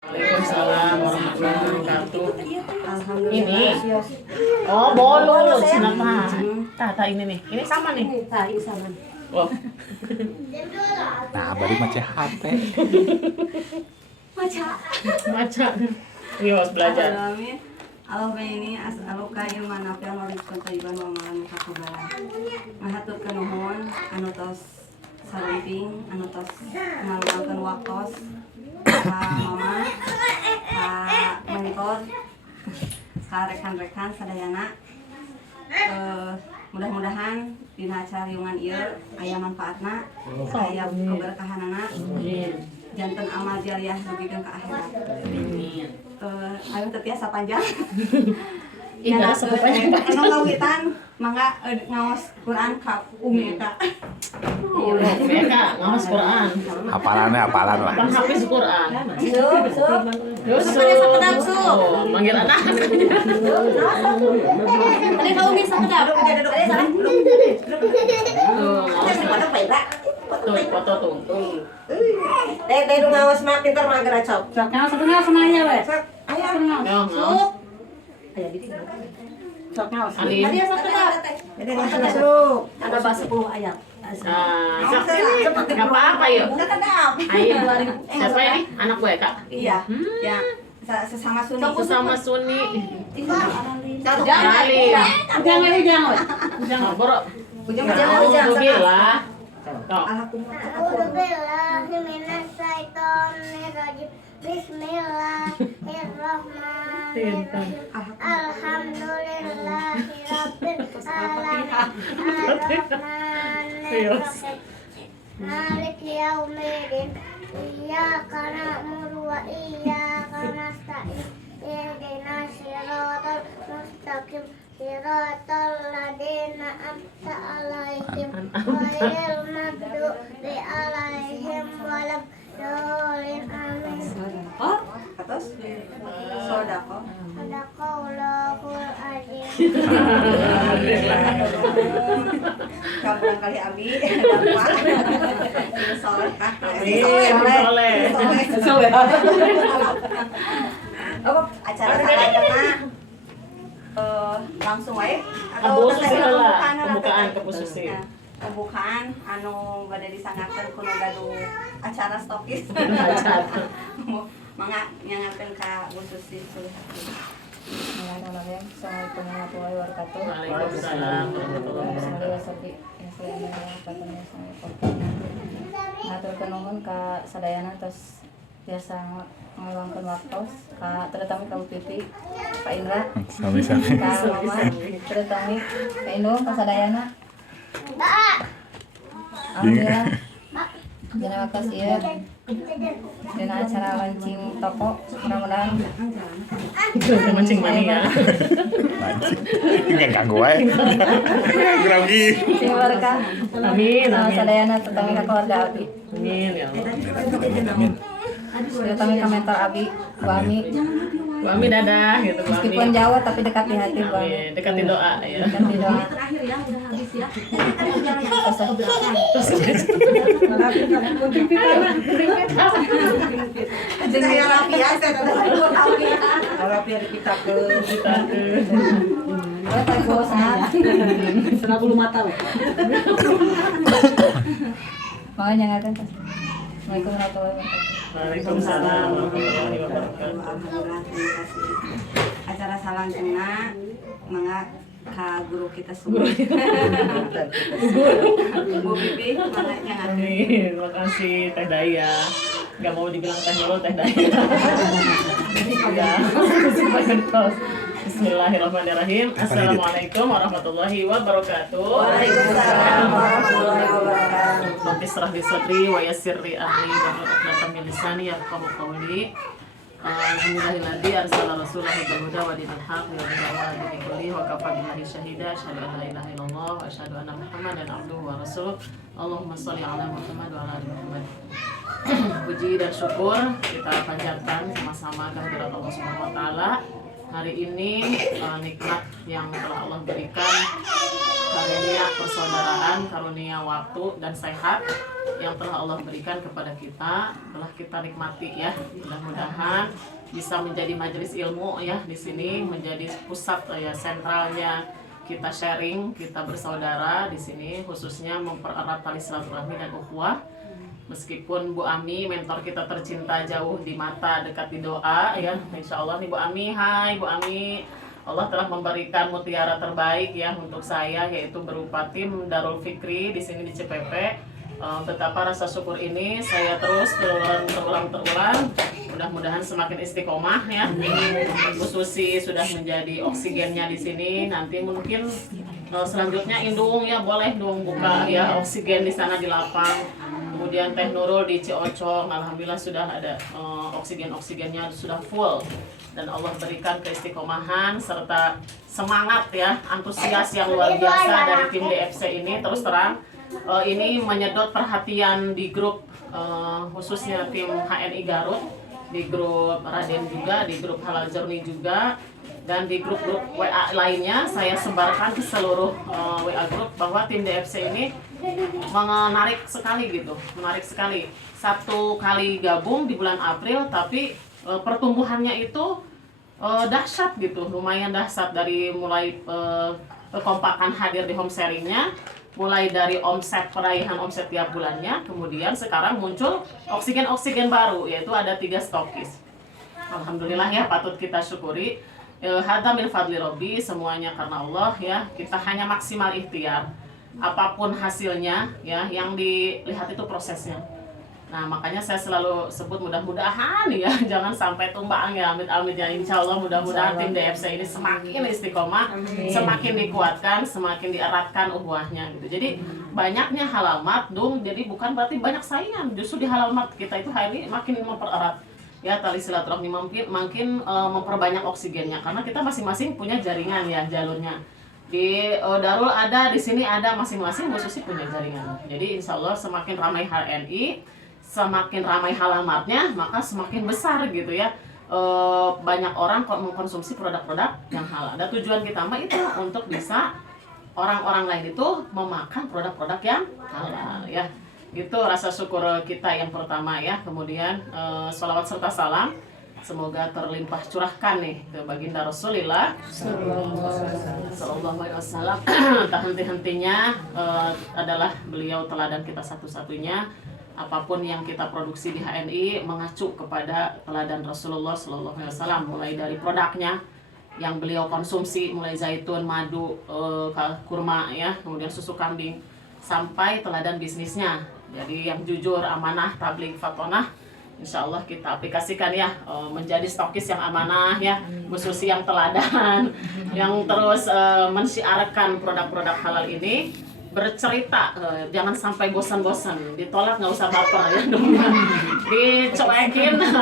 Waalaikumsalam warahmatullahi wabarakatuh. Ini, Alhamdulillah. oh bolus, kenapa? Tata ini nih, ini sama nih. Ini sama. Oh, Nah, balik macam HP. maca. Iya, harus belajar. Amin. Allahumma ini as'aluka ilman nafi'an wa rizqan thayyiban wa amalan mutaqabbalan. Mahaturkeun nuhun anu tos sarumping, anu tos ngaluangkeun waktos ka mama, ka mentor, ka rekan-rekan sadayana. Mudah-mudahan dina cariungan ieu aya manfaatna, aya keberkahanana, janten amal jariah dugikeun ka akhirat. Ayo tetiasa panjang. Indah sepupanjang. Anu ngawitan mangga ngaos Quran ka umi eta. Iya, Kak, ngawas Quran. Hafalan lah. Pan hafiz Quran. Sup. Yusuf. Oh, manggil anak. Tadi ka umi sakedap. Tuh, foto tuh. Dek ngawas mah pinter mah gerak cok. Ngaos setengah semuanya we. Ayo. Yang ngawas. Sok ngaos. Alin. Tadi sakedap. Dek masuk. Ada bahasa 10 ayat. Nah, nggak apa-apa yuk. Sakedap. Ayo. Siapa ini? Anak gue, Kak. Iya. Ya. Sesama Sunni. Sesama Sunni. Jangan. Jangan. Jangan, borok. Jangan. Alhamdulillah. Toh. Bismillahirrahmanirrahim. Bismillahirrahmanirrahim. Alhamdulillahirabbil alamin. Arrahmanirrahim. Maliki yaumiddin. Iyyaka na'budu wa iyyaka nasta'in. Ihdinas siratal mustaqim. Siratal ladzina an'amta 'alaihim ghairil maghdubi 'alaihim waladdallin. Amin. Atas sodako. Sadaqallahul adzim. Kamu kali abi dakwah. Soleh. Soleh. Apa acara salatna langsung wae Abu Susi lah, pembukaan ke Bu Susi. pembukaan anu bade disangakeun kuno gaduh acara stokis. Mangga nyangakeun ka Bu Susi. Assalamualaikum warahmatullahi wabarakatuh. Waalaikumsalam warahmatullahi wabarakatuh. Ngaturkeun nuhun ka sadayana tos biasa ngaluangkeun waktos ka terutama ka Bu Pipi, Pak Indra, Sami-sami. ka Mama, terutama ka Indung, ka sadayana. Alhamdulillah. Dina waktos ieu dina acara launching toko mudah-mudahan Mancing mania. Enggak ganggu wae. Grogi. sing berkah. Amin, amin. Sadayana terutama ka keluarga Abi. Amin ya Allah. Amin. Terutama ka mentor Abi, Bu Ami. Bu Ami dadah gitu Bu Ami. Meskipun jauh tapi dekat di hati Bu Ami. Amin. Dekati doa ya. Dekat di doa. Terakhir ya, udah habis ya. Jeung aya rapia teh Rapi kita ke Kita ke Kita bosan. Sana bulu mata we. Makanya ngaten pas. Assalamualaikum warahmatullahi wabarakatuh. Waalaikumsalam warahmatullahi wabarakatuh. Alhamdulillah, terima kasih. Acara salanjengna mangga ka guru kita semua. Bu Bibi, mangga nyangakeun. Amin. Makasih Teh Daya. Gak mau dibilang Teh Nurul, Teh Daya. Ya. Bismillahirrahmanirrahim. Assalamualaikum warahmatullahi wabarakatuh. Waalaikumsalam warahmatullahi wabarakatuh. Rabbi israh li sadri wa yassir li amri wahlul 'uqdatam min lisani yafqahu qawli. Alhamdulillahilladzi arsala rasulahu bil huda wa dinil haqq liyudhhirahu 'ala dini kulli wa kafa billahi shahida. Asyhadu an la ilaha illallah wa asyhadu anna Muhammadan abduhu wa rasuluh. Allahumma shalli 'ala Muhammad wa 'ala ali Muhammad. Puji dan syukur kita panjatkan sama-sama kehadirat Allah Subhanahu wa taala. Hari ini nikmat yang telah Allah berikan, karunia persaudaraan, karunia waktu dan sehat, yang telah Allah berikan kepada kita telah kita nikmati ya. Mudah-mudahan bisa menjadi majelis ilmu ya di sini, menjadi pusat ya sentralnya kita sharing, kita bersaudara di sini, khususnya mempererat tali silaturahmi dan ukhuwah. Meskipun Bu Ami mentor kita tercinta jauh di mata, dekat di doa ya, insya Allah nih Bu Ami, hai Bu Ami, Allah telah memberikan mutiara terbaik ya untuk saya, yaitu berupa tim Darul Fikri di sini di CPP. Betapa rasa syukur ini saya terus terulang. Mudah-mudahan semakin istiqomah ya. Bu Susi sudah menjadi oksigennya di sini. Nanti mungkin selanjutnya Indung ya, boleh dong buka ya oksigen di sana di lapang. Kemudian Teh Nurul di Ciocong, alhamdulillah sudah ada oksigennya sudah full. Dan Allah berikan keistiqomahan serta semangat ya, antusias yang luar biasa dari tim DFC ini. Terus terang ini menyedot perhatian di grup khususnya tim HNI Garut, di grup Raden juga, di grup Halal Journey juga, dan di grup-grup WA lainnya saya sebarkan ke seluruh WA grup bahwa tim DFC ini menarik sekali gitu, menarik sekali. Satu kali gabung di bulan April, tapi pertumbuhannya itu dahsyat gitu, lumayan dahsyat dari mulai kekompakan hadir di home sharingnya, mulai dari peraihan omset tiap bulannya, kemudian sekarang muncul oksigen baru, yaitu ada 3 stokis. Alhamdulillah ya, patut kita syukuri. Hadza min fadli Rabbi, semuanya karena Allah ya. Kita hanya maksimal ikhtiar. Apapun hasilnya ya, yang dilihat itu prosesnya. Nah makanya saya selalu sebut mudah-mudahan ya, jangan sampai tumbang ya, amit-amit ya. Insya Allah mudah-mudahan tim DFC ini semakin istiqomah, semakin dikuatkan, semakin dieratkan ukhuwahnya gitu. Jadi banyaknya halal mart dong, jadi bukan berarti banyak saingan, justru di halal mart kita itu hari ini makin mempererat ya tali silaturahmi, makin memperbanyak oksigennya, karena kita masing-masing punya jaringan ya, jalurnya. Di Darul ada, di sini ada, masing-masing khususnya punya jaringan. Jadi insya Allah semakin ramai HNI, semakin ramai halal martnya, maka semakin besar gitu ya, banyak orang mengkonsumsi produk-produk yang halal. Dan tujuan kita mah itu untuk bisa orang-orang lain itu memakan produk-produk yang halal ya. Itu rasa syukur kita yang pertama ya. Kemudian sholawat serta salam semoga terlimpah curahkan nih ke baginda Rasulullah Sallallahu Alaihi Wasallam. Tak henti-hentinya adalah beliau teladan kita satu-satunya. Apapun yang kita produksi di HNI mengacu kepada teladan Rasulullah Sallallahu Alaihi Wasallam, mulai dari produknya yang beliau konsumsi, mulai zaitun, madu, kurma ya, kemudian susu kambing, sampai teladan bisnisnya. Jadi yang jujur, amanah, tabligh, fatonah, insya Allah kita aplikasikan ya, menjadi stokis yang amanah ya, khusus yang teladan, yang terus mensiarkan produk-produk halal ini, bercerita, jangan sampai bosan-bosan, ditolak nggak usah baper ya,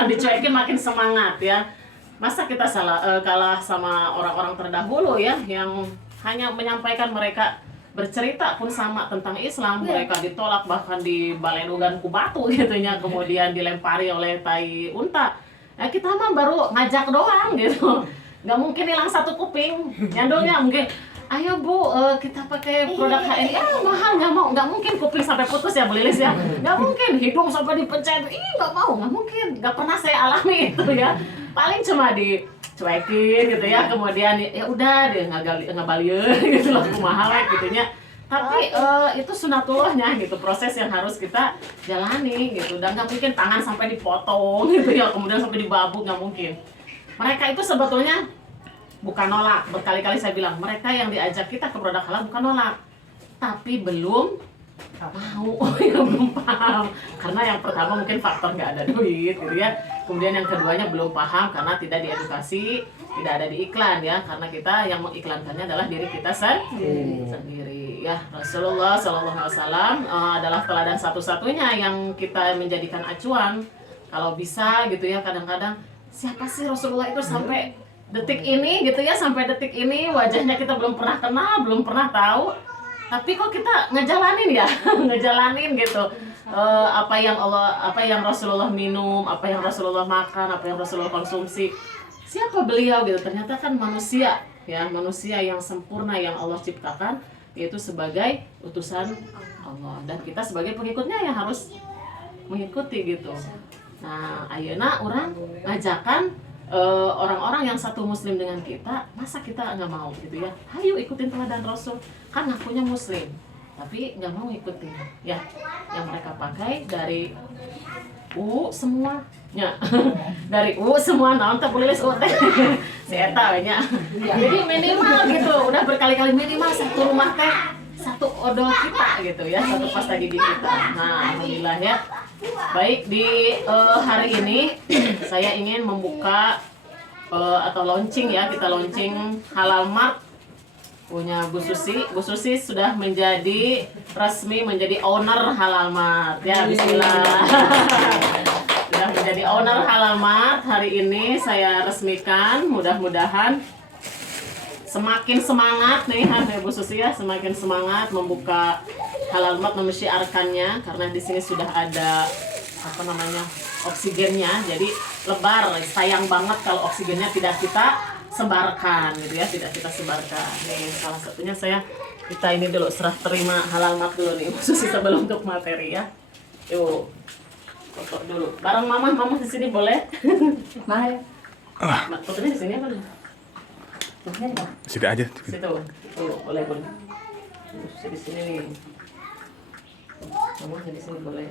dicuekin makin semangat ya. Masa kita kalah sama orang-orang terdahulu ya, yang hanya menyampaikan, mereka bercerita pun sama tentang Islam, mereka ditolak bahkan dibaledugan ku batu gitunya, kemudian dilempari oleh tai unta. Nah, kita mah baru ngajak doang gitu, nggak mungkin hilang satu kuping, nyandulnya mungkin. Ayo Bu, kita pakai produk HNI, mahal, nggak mungkin kuping sampai putus ya Bu Lilis ya, nggak mungkin, hidung sampai dipencet, nggak mungkin, nggak pernah saya alami itu ya, paling cuma dicuekin gitu ya, kemudian ya udah deh ngabalieun gitu loh, mahal gitunya. Tapi itu sunatullahnya gitu, proses yang harus kita jalani gitu, dan nggak mungkin tangan sampai dipotong gitu ya, kemudian sampai dibabuk, nggak mungkin. Mereka itu sebetulnya bukan nolak, berkali-kali saya bilang, mereka yang diajak kita ke produk halal bukan nolak, tapi belum mau, belum paham. Karena yang pertama mungkin faktor nggak ada duit gitu ya, kemudian yang keduanya belum paham karena tidak diedukasi, tidak ada di iklan ya, karena kita yang mengiklankannya adalah diri kita sendiri ya. Rasulullah Sallallahu Alaihi Wasallam adalah teladan satu-satunya yang kita menjadikan acuan. Kalau bisa gitu ya, kadang-kadang siapa sih Rasulullah itu sampai detik ini gitu ya, sampai detik ini wajahnya kita belum pernah kenal, belum pernah tahu, tapi kok kita ngejalanin ya, ngejalanin gitu, apa yang Rasulullah minum, apa yang Rasulullah makan, apa yang Rasulullah konsumsi. Siapa beliau gitu, ternyata kan manusia ya, manusia yang sempurna yang Allah ciptakan, yaitu sebagai utusan Allah, dan kita sebagai pengikutnya yang harus mengikuti gitu. Nah, ayeuna orang ngajakan orang-orang yang satu muslim dengan kita, masa kita nggak mau gitu ya, ayo ikutin teladan Rasul, kan ngakunya muslim tapi nggak mau ngikutin ya, yang mereka pakai dari semuanya dari semua naon teh boleh teh si eta we nya. Jadi minimal gitu, udah berkali-kali minimal satu rumah teh satu odol kita gitu ya, satu pasta gigi kita. Nah, alhamdulillah ya. Baik, di hari ini saya ingin membuka atau launching ya, kita launching Halal Mart punya Bu Susi. Bu Susi sudah resmi menjadi owner Halal Mart ya, bismillah. Sudah menjadi owner Halal Mart. Hari ini saya resmikan, mudah-mudahan semakin semangat nih Bu Susi ya, semakin semangat membuka Halal Mart, memsyiarkannya, karena di sini sudah ada oksigennya. Jadi lebar, sayang banget kalau oksigennya tidak kita sebarkan gitu ya, tidak kita sebarkan. Nih salah satunya kita ini dulu serah terima Halal Mart dulu nih Bu Susi sebelum untuk materi ya. Yuk foto dulu bareng mama di sini boleh? Mahal ya? Fotonya di sini apa nih? Situ aja. Situ. Boleh. Di sini nih. Mama di sini boleh.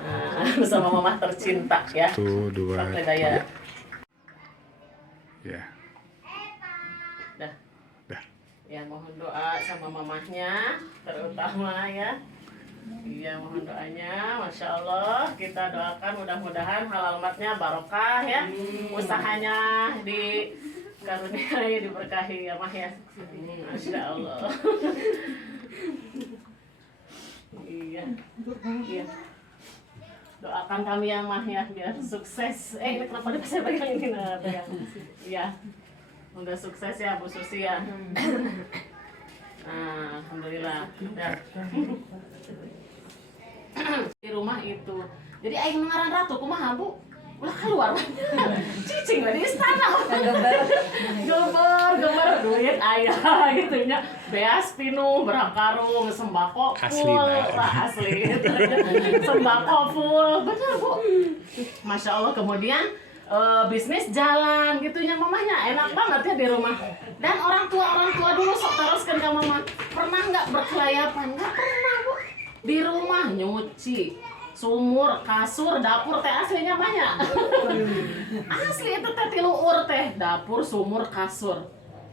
Nah, bersama mama tercinta ya. 1, 2, Pakai gaya. 3. Ya. Dah. Dah. Ya, mohon doa sama mamahnya terutama ya. Iya, mohon doanya. Masya Allah, kita doakan mudah-mudahan Halal Martnya barokah ya. Usahanya dikaruniai, diberkahi ya Mah ya. Masya Allah. Iya. Doakan kami ya Mah ya, biar sukses. Ini kenapa dia saya pegang ini ya? Iya. Semoga sukses ya Bu Susi ya. Nah, alhamdulillah. Ya. Di rumah itu. Jadi aing ngaran ratu kumaha Bu? Ulah keluar. Cicing di istana. Geber duit aya gitu nya. Beas pinu berangkarung sembako full. Asli. Sembako full. Bener Bu. Masya Allah, kemudian bisnis jalan gitunya mamanya, enak banget ya di rumah. Dan orang tua dulu sok teruskan ke mama, pernah nggak berkelayapan? Nggak pernah Bu. Di rumah nyuci sumur, kasur, dapur teh aslinya banyak. Asli itu teh tiluur teh, dapur, sumur, kasur.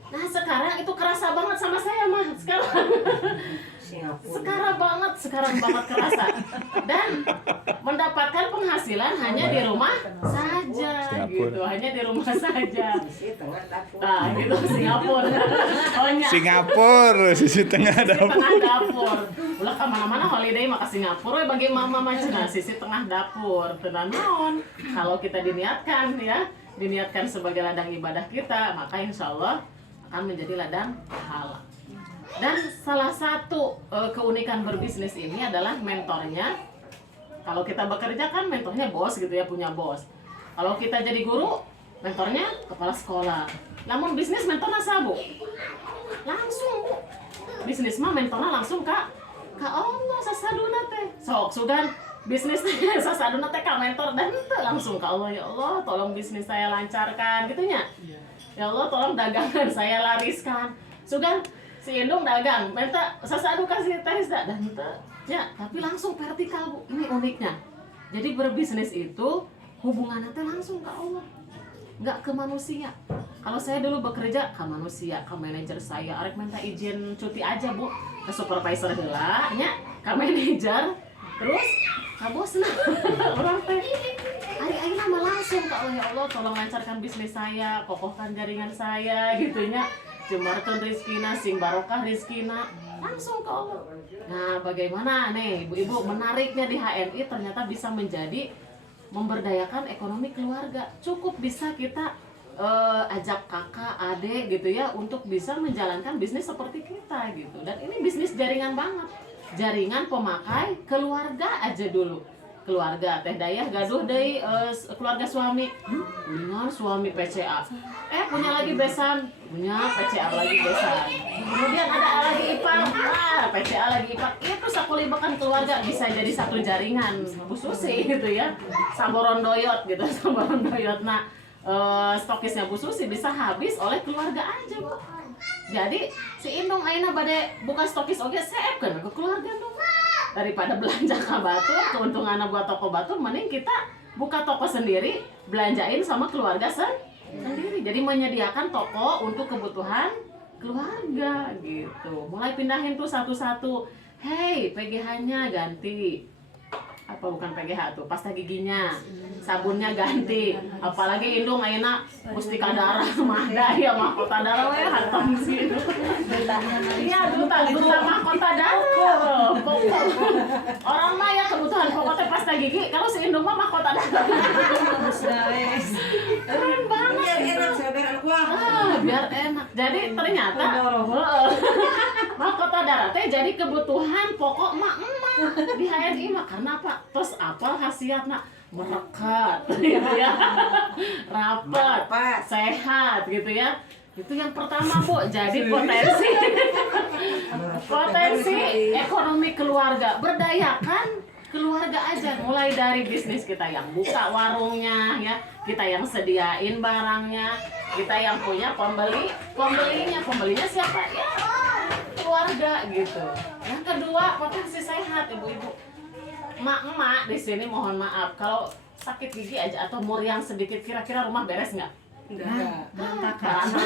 Nah sekarang itu kerasa banget sama saya Mah sekarang. Sekarang banget kerasa. Dan mendapatkan penghasilan hanya di rumah saja gitu, hanya di rumah saja. Nah gitu Singapura. Singapura, sisi tengah dapur. Sisi tengah dapur. Ulah kemana-mana holiday maka Singapura bagi mama macam sisi tengah dapur. Tenan naon. Kalau kita diniatkan sebagai ladang ibadah kita, maka insya Allah akan menjadi ladang pahala. Dan salah satu keunikan berbisnis ini adalah mentornya. Kalau kita bekerja kan mentornya bos gitu ya, punya bos. Kalau kita jadi guru, mentornya kepala sekolah. Namun bisnis mentornya sabu. Langsung Bu. Bisnis mah mentornya langsung ke Allah sasaduna teh. Sok sugan bisnis sasaduna teh ka mentor dan langsung ke Allah, ya Allah tolong bisnis saya lancarkan gitunya. Ya Allah tolong dagangan saya lariskan. Sugan si Indung dagang, minta sasadu kasih tes dan ya, tapi langsung vertikal Bu. Ini uniknya. Jadi berbisnis itu hubungannya teh langsung ke Allah, nggak ke manusia. Kalau saya dulu bekerja ke manusia, ke manajer saya, arek minta izin cuti aja Bu, ke supervisor heula nya, ke manajer, terus ke bos nah. Orang teh ari mah langsung ke Allah, ya Allah tolong lancarkan bisnis saya, kokohkan jaringan saya gitunya. Jemarkan rizkina, sing barokah rizkina, langsung ke Allah. Nah bagaimana nih ibu-ibu, menariknya di HMI ternyata bisa menjadi memberdayakan ekonomi keluarga. Cukup bisa kita ajak kakak, adik gitu ya, untuk bisa menjalankan bisnis seperti kita gitu. Dan ini bisnis jaringan banget, jaringan pemakai keluarga aja dulu. keluarga teh dayah gaduh deui keluarga suami. Benar suami PCA. Punya lagi besan, punya PCA lagi besan. Kemudian ada lagi ipar, PCA lagi ipar. Itu sakulibakan keluarga bisa jadi satu jaringan Bu Susi gitu ya. Samboron doyot gitu, samboron doyot. Nah, stokisnya Bu Susi bisa habis oleh keluarga aja, Bu. Jadi si Indung ayeuna bade buka stokis oge seepkeun ke keluarga dong. Daripada belanja ke batur, keuntungannya buat toko batur, mending kita buka toko sendiri, belanjain sama keluarga sendiri. Jadi menyediakan toko untuk kebutuhan keluarga gitu. Mulai pindahin tuh satu-satu. Hey, PGH-nya ganti. Apa bukan PGH tuh, pasta giginya, sabunnya ganti. Apalagi Indung ayeuna mustika darah Mahda ya mahkota darah we hantam sih. Iya, duta mahkota darah. Pokok. Orang mah ya kebutuhan pokoknya pasta gigi, kalau si Indung mah mahkota darah. Keren banget. Biar enak, biar enak wah. Biar enak. Jadi ternyata mahkota darah teh jadi kebutuhan pokok mak-emak di HNI mah. Karena apa? Terus apa khasiatnya? Merekat gitu ya. Rapat, sehat gitu ya. Itu yang pertama, Bu. Jadi potensi ekonomi keluarga, berdayakan keluarga aja, mulai dari bisnis kita yang buka warungnya ya, kita yang sediain barangnya, kita yang punya pembelinya siapa ya, keluarga gitu. Yang kedua, potensi sehat ibu-ibu. Mak-mak di sini mohon maaf kalau sakit gigi aja atau muriang sedikit, kira-kira rumah beres nggak? Berantakan.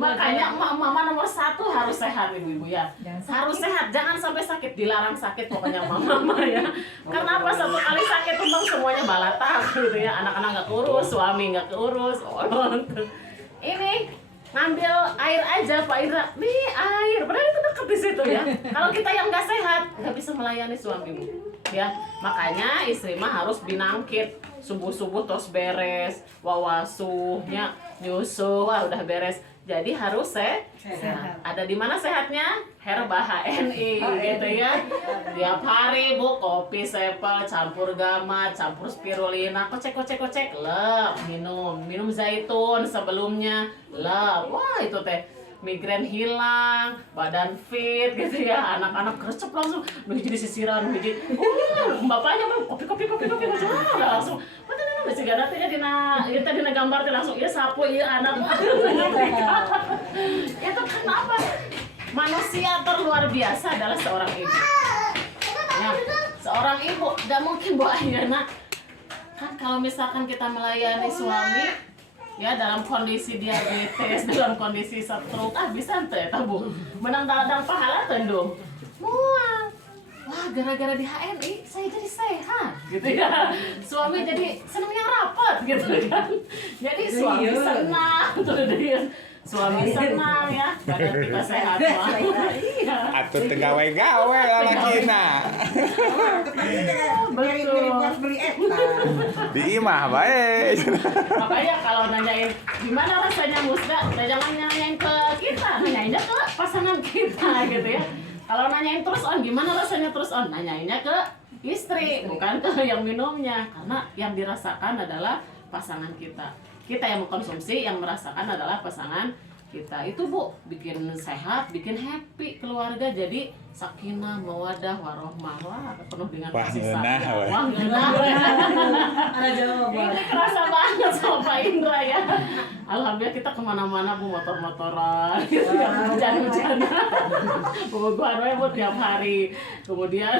Makanya mama nomor 1 harus sehat ibu-ibu ya. Harus sehat, jangan sampai sakit, dilarang sakit pokoknya mama ya. Karena apa, satu kali sakit untung semuanya balatak gitu ya. Anak-anak nggak keurus, suami nggak keurus. Ini ngambil air aja Pak Indra, nih air, padahal itu deket di situ ya. Kalau kita yang nggak sehat, nggak bisa melayani suami Bu. Ya, makanya istri mah harus binangkit. Subuh-subuh tos beres, wawasuhnya nyusuh, wah udah beres. Jadi harus sehat. Ada di mana sehatnya? Herba HNI gitu ya. Tiap hari Bu, kopi sepel, campur gamat, campur spirulina, kocek, lep, minum zaitun sebelumnya, lep. Wah itu teh migrain hilang, badan fit gitu ya, anak-anak gercep langsung, jadi sisiran, bapaknya mah kopi langsung, masih gak nantinya dina gambar langsung, iya sapu, iya anak, itu kenapa? Manusia terluar biasa adalah seorang ibu. Ya, seorang ibu, gak mungkin Bu Ayeuna, kan kalau misalkan kita melayani suami, ya dalam kondisi diabetes, dalam kondisi stroke, bisa ente Bu menang dalam pahala tendung mual. Wah, gara-gara di HNI saya jadi sehat gitu ya. Suami jadi senangnya rapat gitu kan. Jadi suami senang tuh dia. Suami senang ya, badan kita sehat. Iya. Atuh teu gawe-gawe lalakina. Betul. Di imah bae. Makanya kalau nanyain gimana rasanya Musda, jangan nanyain ke kita, nanyainnya ke pasangan kita gitu ya. Kalau nanyain terus on, gimana rasanya terus on, nanyainnya ke istri, bukan ke yang minumnya. Karena yang dirasakan adalah pasangan kita. Kita yang mengkonsumsi, yang merasakan adalah pasangan kita. Itu Bu, bikin sehat, bikin happy keluarga, jadi sakinah, mawadah, warohmah, wah penuh dengan kasih sayang. Wah, ngeunah. Ada jawaban. Ini kerasa banget sama Pak Indra ya. Alhamdulillah kita kemana-mana Bu, motor-motoran, gitu ya, hujan-hujanan. Bobogohan we Bu tiap hari. Kemudian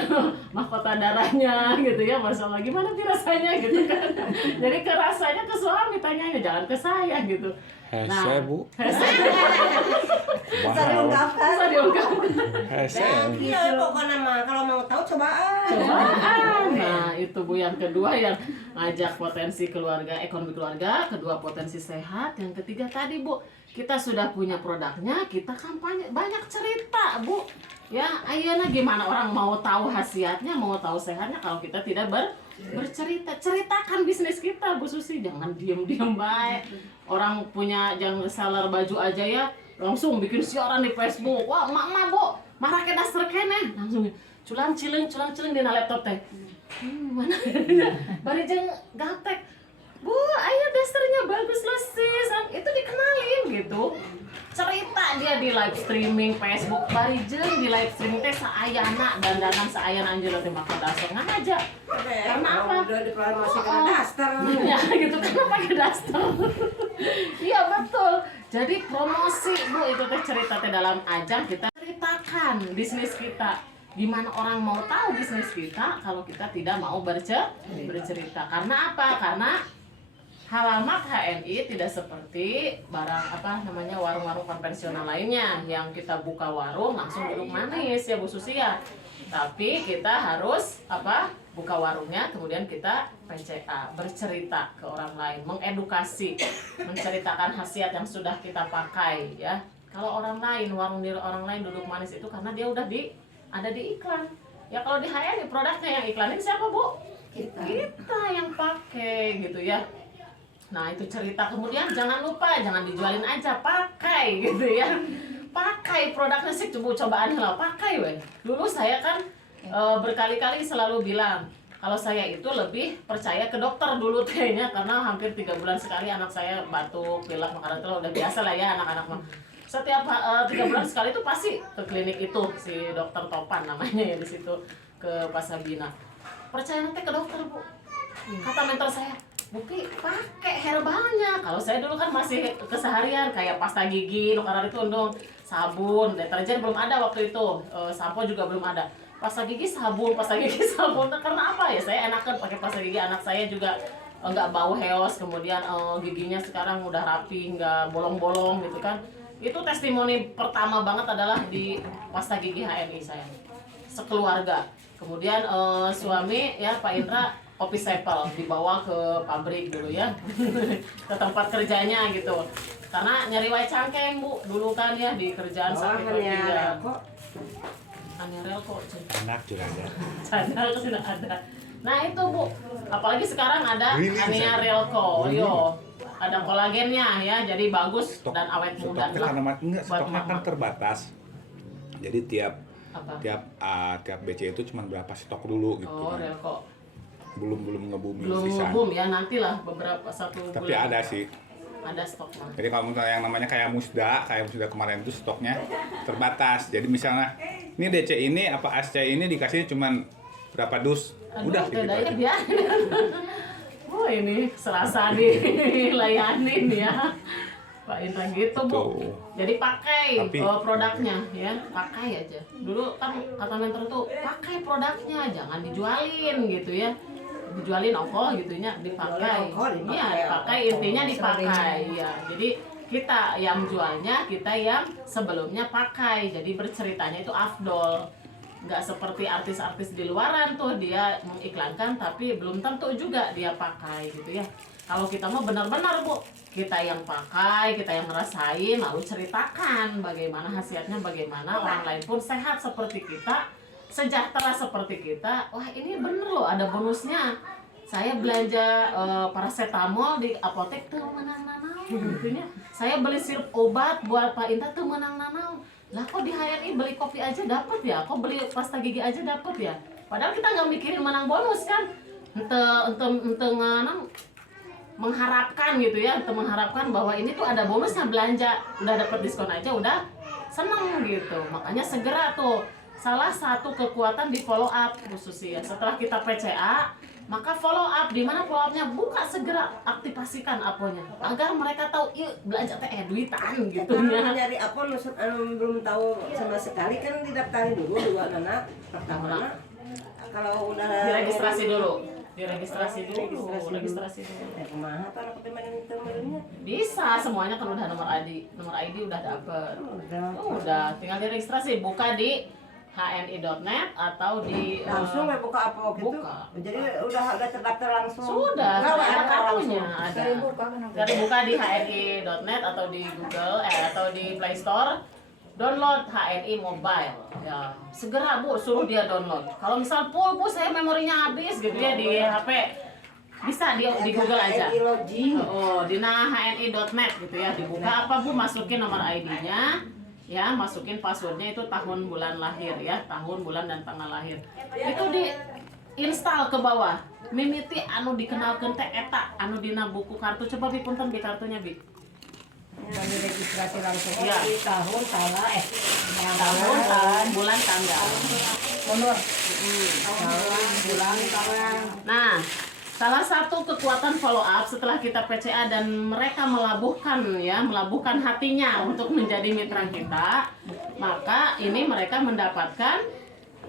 mahkota darahnya gitu ya, Masya Allah, gimana sih rasanya gitu kan. Jadi kerasanya ke suami, tanyanya jangan ke saya gitu. Hese Bu. Bisa diungkapkan. Bisa diungkapkan. Hese. Iya, pokoknya mah kalau mau tahu cobaan. Nah itu Bu yang kedua, yang ngajak potensi keluarga, ekonomi keluarga. Kedua potensi sehat. Yang ketiga tadi Bu, kita sudah punya produknya, kita kampanye, banyak cerita Bu. Ya ayeuna gimana orang mau tahu khasiatnya, mau tahu sehatnya kalau kita tidak bercerita. Ceritakan bisnis kita Bu Susi, jangan diem-diem baik. Orang punya jangan seller baju aja ya, langsung bikin siaran di Facebook. Wah, mak Bu, marah ke daster kene, langsung culang ciling di laptop teh. Mana? Bari jeung gaptek. Bu, aya dasternya bagus loh sis. Itu dikenalin gitu. Cerita dia di live streaming Facebook bari jeung di live streaming teh saayana dandanan saayana anjeun teh make daster ngan aja. Karena apa? Udah dipromosi ke daster. Ya gitu kan pakai daster. Iya betul. Jadi promosi Bu itu teh cerita teh dalam ajang kita ceritakan bisnis kita. Gimana orang mau tahu bisnis kita kalau kita tidak mau bercerita? Karena apa? Karena Halamak HNI tidak seperti barang warung-warung konvensional lainnya yang kita buka warung langsung duduk manis ya Bu Susi ya. Tapi kita harus buka warungnya kemudian kita PCA, bercerita ke orang lain, mengedukasi, menceritakan khasiat yang sudah kita pakai ya. Kalau orang lain, warung di orang lain duduk manis itu karena dia udah ada di iklan. Ya kalau di HNI produknya yang iklanin siapa Bu? Kita yang pakai gitu ya. Nah itu cerita, kemudian jangan lupa jangan dijualin aja, pakai gitu ya. Pakai produknya sih, cobaan lah, pakai weh. Dulu saya kan berkali-kali selalu bilang kalau saya itu lebih percaya ke dokter dulu tehnya, karena hampir 3 bulan sekali anak saya batuk, pilek, makanan itu udah biasa lah ya anak-anak mah. Setiap 3 bulan sekali itu pasti ke klinik itu si dokter Topan namanya ya di situ, ke Pasabina. Percaya nanti ke dokter Bu. Kata mentor saya, Bupi pakai herbalnya. Kalau saya dulu kan masih keseharian kayak pasta gigi, karena itu undung sabun, deterjen belum ada waktu itu, sampo juga belum ada. Pasta gigi sabun. Karena apa ya? Saya enakan pakai pasta gigi, anak saya juga nggak bau heos, kemudian giginya sekarang udah rapi, nggak bolong-bolong gitu kan. Itu testimoni pertama banget adalah di pasta gigi HNI saya, sekeluarga. Kemudian suami ya Pak Indra kopi sepel dibawa ke pabrik dulu ya ke tempat kerjanya gitu karena nyari wae cangkeng Bu dulu kan ya di kerjaan sakit juga Anirel kok Enak juga ada. sadar sudah ada. Nah itu Bu, apalagi sekarang ada Really, Ania Relco, yo ada kolagennya ya, jadi bagus Stok- dan awet muda. Stoknya karena Buat stoknya kan mama. terbatas. Jadi tiap Apa? tiap BC itu cuma berapa stok dulu gitu Oh kan. Relco Belum nge-booming belum pisan. boom ya, nantilah beberapa 1 Tapi bulan ada sih. ada stok mah. Jadi kalau misalnya yang namanya kayak Musda kemarin itu stoknya terbatas. Jadi misalnya ini DC ini apa ASC ini dikasihnya cuma berapa dus, udah gitu bedanya aja. biarin. Oh ini serasa dilayanin ya Pak Indra gitu Bu. Betul. Jadi pakai Tapi- produknya ya, pakai aja. Dulu kan kata mentor tuh pakai produknya, jangan dijualin gitu ya. Dijualin ongkol gitunya, dipakai. Iya, dipakai, intinya dipakai ya. Jadi kita yang jualnya, kita yang sebelumnya pakai. Jadi berceritanya itu afdol. Nggak seperti artis-artis di luaran tuh dia mengiklankan tapi belum tentu juga dia pakai gitu ya. Kalau kita mah benar-benar Bu, kita yang pakai, kita yang ngerasain, lalu ceritakan bagaimana khasiatnya, bagaimana orang lain pun sehat seperti kita, sejahtera seperti kita. Wah ini bener loh, ada bonusnya. Saya belanja paracetamol di apotek tuh menang nanau gitunya. Saya beli sirup obat buat Pak Inta tuh menang nanau. Lah kok di HNI beli kopi aja dapat ya? Kok beli pasta gigi aja dapat ya? Padahal kita nggak mikirin menang bonus kan? Ente mengharapkan gitu ya, ente mengharapkan bahwa ini tuh ada bonusnya, belanja udah dapat diskon aja udah seneng gitu. Makanya segera tuh salah satu kekuatan di follow up khusus ya. Setelah kita PCA, maka follow up. Di mana follow upnya? Buka segera, aktifasikan aponya agar mereka tahu iya belanja teh duitan gitu Karena ya. nyari apa belum tahu sama sekali kan didaftarin dulu dua anak pertama. Kalau udah Diregistrasi dulu. Registrasi dulu. Ya kumaha tuh anak teman-temannya. Bisa, semuanya kan udah nomor ID. Nomor ID udah dapet. Udah, tinggal diregistrasi. Buka di hni.net atau di Langsung buka apa gitu. buka. Jadi udah terdaftar langsung. Sudah, Nggak, ada kartunya, ada. Dari buka kan ada. Dari buka di hni.net atau di Google atau di Play Store. Download HNI Mobile. Ya, segera Bu, suruh dia download. Kalau misal full Bu, saya memorinya habis gitu ya di HP. Bisa di Google aja. Oh, di hni.net gitu ya. Dibuka apa Bu, masukin nomor ID-nya. Ya, masukin passwordnya itu tahun bulan lahir ya, tahun bulan dan tanggal lahir. Itu install ke bawah. Mimiti anu dikenalkeun teh eta anu dina buku kartu. Coba Bi punten Bi kartunya Bi. Kami registrasi langsung Iya. di tahun tanggal Tahun, bulan, tanggal. Mundur. Tahun, bulan tanggal. Nah, salah satu kekuatan follow up setelah kita PCA dan mereka melabuhkan hatinya untuk menjadi mitra kita, maka ini mereka mendapatkan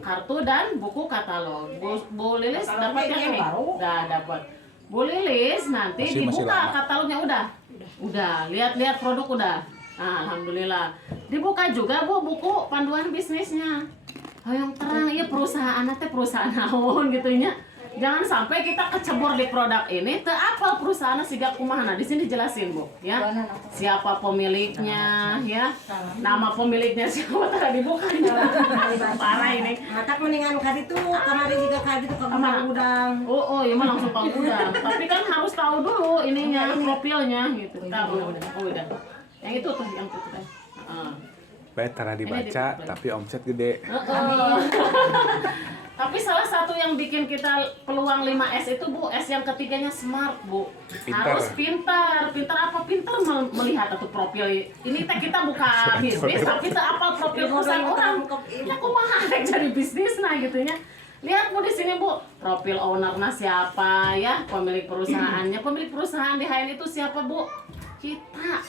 kartu dan buku katalog. Bu Lilis dapat yang ini? Udah dapat. Bu Lilis nanti Masih dibuka lama. katalognya udah lihat-lihat produk udah. Nah, alhamdulillah. Dibuka juga Bu buku panduan bisnisnya. Oh, yang terang ya perusahaan teh perusahaan naon gitu nya. Jangan sampai kita kecebur di produk ini teu apal perusahaan siga kumaha. Nah, di sini jelasin Bu ya. Siapa pemiliknya ya. Nama pemiliknya siapa tadi dibukanya. Parah ini. Matak mendingan kali itu kemarin juga kali itu ke gudang. Oh, iya mah langsung Pak Gudang. Tapi kan harus tahu dulu ininya, profilnya gitu. Tahu. Oh, udah. Yang itu tuh, yang itu teh. Heeh. Baik, tara dibaca tapi omset gede. Tapi salah satu yang bikin kita peluang 5S itu Bu, S yang ketiganya smart Bu. Pintar. Harus pintar. Pintar apa? Pintar melihat atau profil. Ini teh kita buka bisnis tapi teu apal profil perusahaan orang. Ya kumaha rek jadi bisnis nah gitu nya. Lihat Bu di sini Bu, profil ownernya siapa ya, pemilik perusahaannya. Pemilik perusahaan di HN itu siapa Bu? Kita.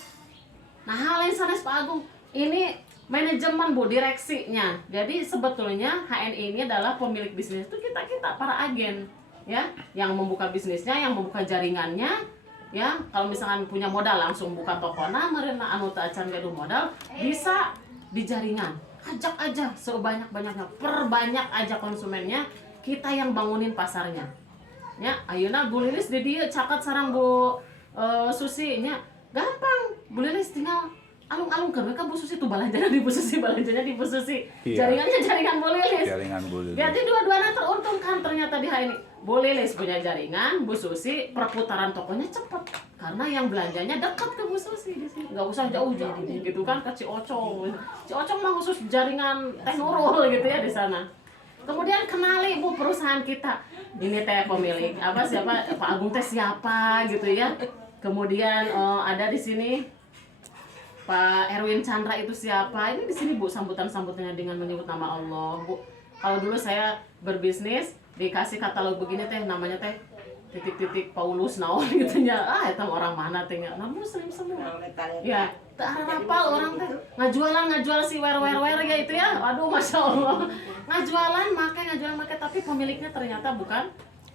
Nah, hal lain sanes Pak Agung. Ini manajemen Bu, direksinya. Jadi sebetulnya HNI ini adalah pemilik bisnis itu kita para agen ya, yang membuka bisnisnya, yang membuka jaringannya ya. Kalau misalkan punya modal langsung buka toko meureunna anu teu acan gaduh modal bisa di jaringan. Ajak aja sebanyak-banyaknya, perbanyak aja konsumennya, kita yang bangunin pasarnya. Ya, ayeuna Bu Lilis di dieu caket sareng Bu Susi nya. Gampang. Bu Lilis tinggal alung-alung kan mereka Bu Susi tuh balanjanya di Bu Susi, balanjanya di Bu Susi. Iya. Jaringannya jaringan Bu Lilis. Jaringan Bu Lilis. Jadi dua-duanya teruntungkan ternyata di HNI. Bu Lilis punya jaringan, Bu Susi perputaran tokonya cepet karena yang belanjanya dekat ke Bu Susi di sini. Nggak usah jauh-jauh gitu kan ke Ciocong. Ciocong mah khusus jaringan Teh Nurul gitu ya di sana. Kemudian kenali Bu perusahaan kita. Ini teh pemilik siapa Pak Agung teh siapa gitu ya. Kemudian ada di sini Pak Erwin Chandra itu siapa? Ini di sini Bu sambutan-sambutannya dengan menyebut nama Allah, Bu. Kalau dulu saya berbisnis dikasih katalog begini teh namanya teh titik-titik Paulus naon gitu nya. Eta orang mana teh nya? Nah, muslim semua. Ya, teu hafal orang teh. Ngajual si wer ya itu ya. Aduh, Masya Allah. Ngajualan make tapi pemiliknya ternyata bukan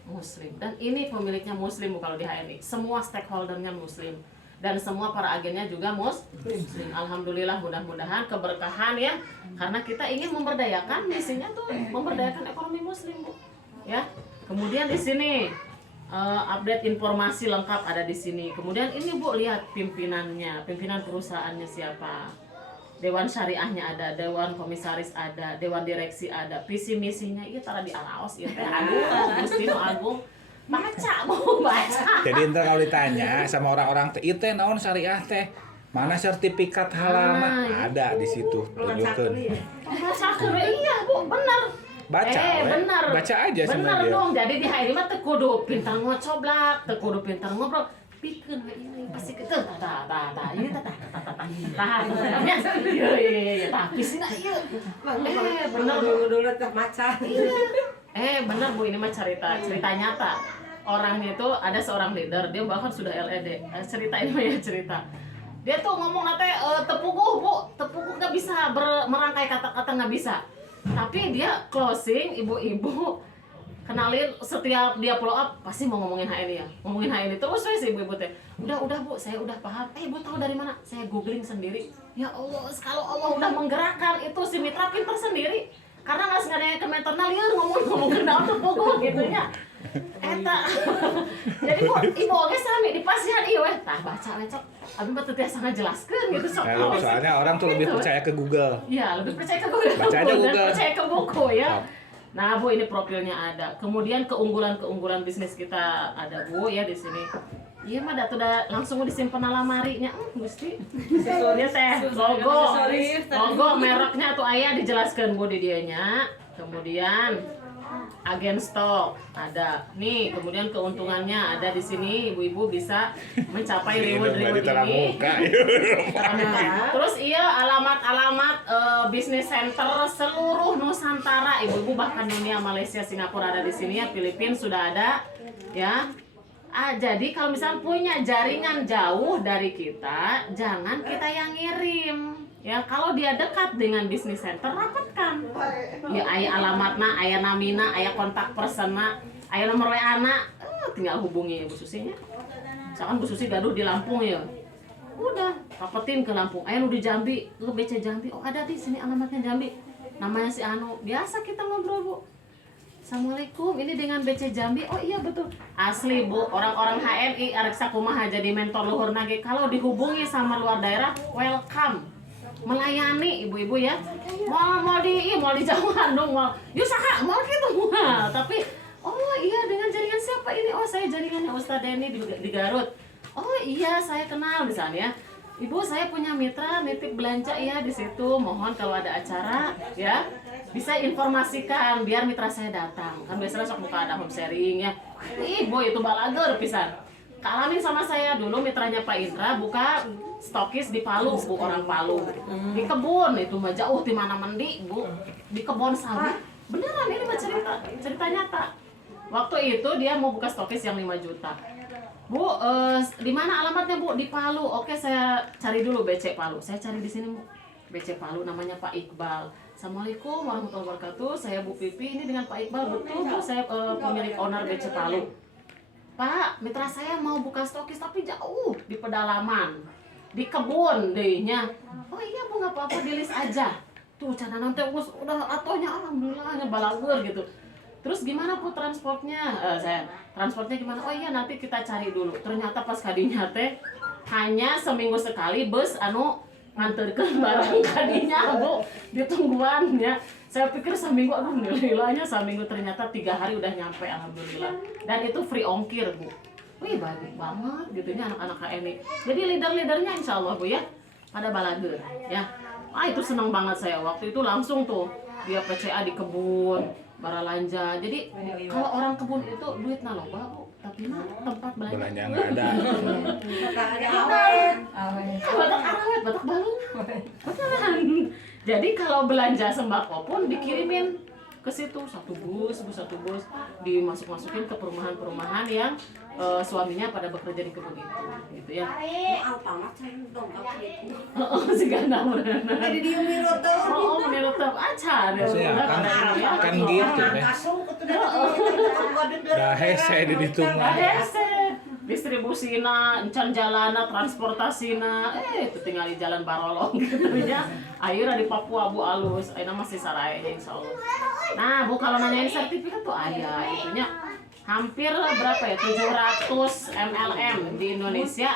muslim. Dan ini pemiliknya muslim Bu kalau di HNI. Semua stakeholdernya muslim. Dan semua para agennya juga muslim. Alhamdulillah, mudah-mudahan keberkahan ya, karena kita ingin memberdayakan, misinya tuh memberdayakan ekonomi muslim Bu ya. Kemudian di sini update informasi lengkap ada di sini. Kemudian ini Bu lihat pimpinannya, pimpinan perusahaannya siapa, dewan syariahnya ada, dewan komisaris ada, dewan direksi ada, visi misinya itu tara di alaos ya teh. Aduh, Gusti Nu Agung. Baca Bu, baca. Jadi ntar kalau ditanya sama orang-orang teh, itu naon syariah teh, mana sertifikat halal mah ada di situ tunjukkeun. Baca iya Bu, benar. Baca, benar. baca aja sama benar dia. dong. Jadi di HNI mah teu kudu pintar ngocoblak, teu kudu pintar ngobrol. Pikeun we ini pasti ke tah ieu tah. Iya. Tah pisina ieu. Benar Dulu teh maca. benar Bu, ini mah cerita nyata. Orangnya itu ada seorang leader, dia bahkan sudah LED. Cerita ini mah ya cerita. Dia tuh ngomong tepuguh Bu, tepuguh nggak bisa merangkai kata-kata nggak bisa. Tapi dia closing, ibu-ibu kenalin setiap dia follow up pasti mau ngomongin HNI ya, ngomongin HNI terus sih ibu-ibu teh. Udah Bu, saya udah paham. Ibu tahu dari mana? Saya googling sendiri. Ya Allah, kalau Allah udah menggerakkan itu si mitra pinter sendiri. Karena nggak sengaja ke maternal lieur ngomong kenal tuh pokok gitunya. Eta. Jadi Bu, ibu oge sami di pasihan ieu weh. Tah baca we cok. Abi mah teu tiasa ngajelaskeun gitu sok. Nah, soalnya orang tuh lebih percaya ke Google. Iya, lebih percaya ke Google. Baca aja Google. Percaya ke buku ya. Nah Bu, ini profilnya ada. Kemudian keunggulan bisnis kita ada Bu ya di sini. Iya mah udah langsung disimpan lamarinya. Gusti. Dia teh logo mereknya tuh aya dijelaskan Bu di dianya. Kemudian agen stok ada nih, kemudian keuntungannya ada di sini, ibu-ibu bisa mencapai reward ini. Terus iya alamat bisnis center seluruh Nusantara, ibu-ibu, bahkan dunia, Malaysia, Singapura ada di sini ya, Filipina sudah ada ya. Jadi kalau misalnya punya jaringan jauh dari kita, jangan kita yang ngirim. Ya, kalau dia dekat dengan bisnis center, rapatkan. Ya, ayah alamatna, ayah namina, ayah kontak persona, ayah nomor WA na, tinggal hubungi Bu Susinya. Misalkan Bu Susi gaduh di Lampung ya, udah rapetin ke Lampung. Ayah lu di Jambi, lu BC Jambi, oh ada di sini alamatnya Jambi, namanya si Anu. Biasa kita ngobrol Bu. Assalamualaikum, ini dengan BC Jambi. Oh iya betul, asli Bu, orang-orang HNI areksa kumaha jadi mentor luhur nage. Kalau dihubungi sama luar daerah, welcome. Melayani ibu-ibu ya, mau di jauhan dong, mau yusaha mau gitu tapi oh iya dengan jaringan siapa ini, oh saya jaringannya Ustadz Denny di Garut, oh iya saya kenal di sana ya, ibu saya punya mitra nitip belanja ya di situ, mohon kalau ada acara ya bisa informasikan biar mitra saya datang, kan biasanya sok buka ada home sharing ya, ibu itu balager pisan. Kalamin sama saya dulu, mitranya Pak Indra buka stokis di Palu, Bu, orang Palu. Di kebun itu mah jauh di mana mandi, Bu. Di kebun sawit. Beneran ini mah cerita nyata. Waktu itu dia mau buka stokis yang 5 juta. Bu, di mana alamatnya, Bu? Di Palu. Oke, saya cari dulu BC Palu. Saya cari di sini, Bu. BC Palu namanya Pak Iqbal. Assalamualaikum warahmatullahi wabarakatuh. Saya Bu Pipi, ini dengan Pak Iqbal. Betul, Bu, saya pemilik owner BC Palu. Pak, mitra saya mau buka stokis tapi jauh di pedalaman, di kebun dehnya. Oh iya Bu, nggak apa-apa, di list aja. Tuh cadangan teh udah atonya alhamdulillah balagur gitu. Terus gimana Bu transportnya? Transportnya gimana? Oh iya nanti kita cari dulu. Ternyata pas kadinya teh hanya seminggu sekali bus nganterkeun barang kadinya Bu, ditungguan ya. Saya pikir seminggu, aduh nilainya seminggu, ternyata 3 hari udah nyampe alhamdulillah. Dan itu free ongkir Bu. Wih bagus banget gitunya anak-anak HNI. Jadi leader-leadernya insya Allah Bu ya pada balager ya. Itu seneng banget saya waktu itu, langsung tuh dia PCA di kebun, baralanja. Jadi kalau orang kebun itu duit loba Bu, tapi tempat belanja nggak ada. Batak awet, batak balung. Beneran. Jadi kalau belanja sembako pun dikirimin ke situ satu bus dimasuk-masukin ke perumahan-perumahan yang suaminya pada bekerja di kebun itu, gitu ya. Oh, si ganda beneran. Jadi dia mirotep. Oh, mirotep acan ya. Kan gitu deh. Dah hese di ditunggu. Distribusina, encan jalana, transportasina, itu tinggal di jalan Barolong gitu ya. Ayeuna di Papua Bu alus, ayeuna masih saraya insya Allah. Nah Bu, kalau nanyain sertifikat tuh ayah itunya hampir berapa ya, 700 MLM di Indonesia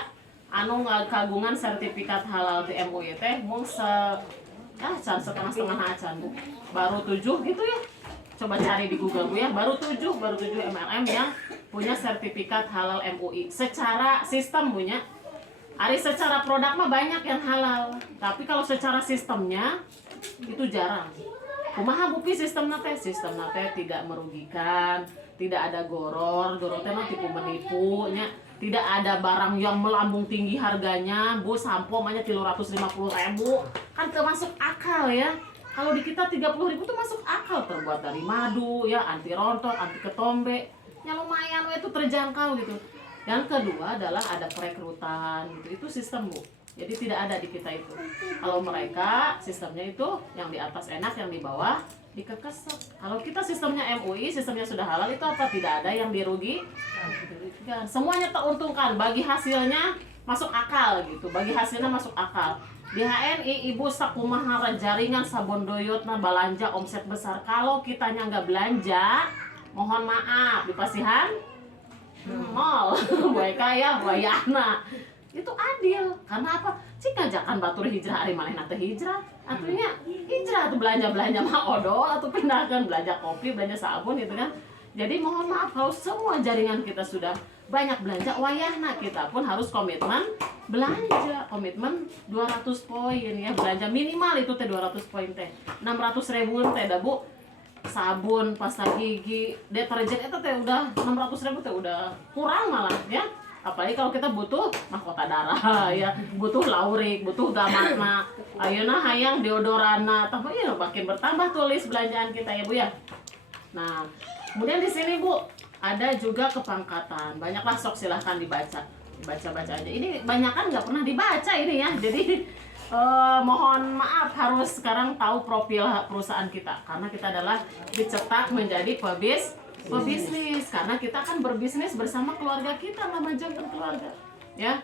anu kagungan sertifikat halal di MUI teh mung setengah-setengah acan Bu. Baru 7 gitu ya. Coba cari di Google Bu ya, baru 7 MLM yang punya sertifikat halal MUI secara sistem punya. Ari secara produk mah banyak yang halal, tapi kalau secara sistemnya itu jarang. Kumaha Bu Pi sistemna teh? Sistemna teh tidak merugikan, tidak ada goror teh mah tipu menipu nya. Tidak ada barang yang melambung tinggi harganya, Bu, sampo mah 350.000. Kan termasuk akal ya. Kalau di kita 30.000 tuh masuk akal, terbuat dari madu ya, anti rontok, anti ketombe. Ya lumayan itu terjangkau gitu. Yang kedua adalah ada perekrutan gitu. Itu sistem Bu. Jadi tidak ada di kita itu. Kalau mereka sistemnya itu yang di atas enak, yang di bawah dikekesek. Kalau kita sistemnya MUI, sistemnya sudah halal, itu apa? Tidak ada yang dirugikan. Semuanya teruntungkan, bagi hasilnya masuk akal gitu. Bagi hasilnya masuk akal. Di HNI ibu sakumaha jaringan sabondoyotna balanja omset besar. Kalau kitanya nggak belanja, mohon maaf dipasihan mall baik kaya bayana itu adil. Karena apa? Cik ngajakan batur hijrah ari manehna teh hijrah. Artinya hijrah tuh belanja mah odol atau pindahkan belanja kopi, belanja sabun gitu kan. Jadi mohon maaf kalau semua jaringan kita sudah banyak belanja, wayahna kita pun harus komitmen belanja, komitmen 200 poin ya, belanja minimal itu teh 200 poin teh 600.000 teh dah Bu. sabun, pasta gigi, deterjen itu teh udah 600.000 teh udah kurang malah ya. Apalagi kalau kita butuh mahkota darah ya, butuh laurik, butuh gamatna, ayeuna hayang deodorana, tambah ya makin bertambah tulis belanjaan kita ya Bu ya. Nah, kemudian di sini Bu ada juga kepangkatan. Banyaklah, sok silahkan dibaca. Baca-baca aja. Ini banyak kan nggak pernah dibaca ini ya. Jadi mohon maaf harus sekarang tahu profil perusahaan kita karena kita adalah dicetak menjadi pebisnis karena kita akan berbisnis bersama keluarga kita, memajukan keluarga ya.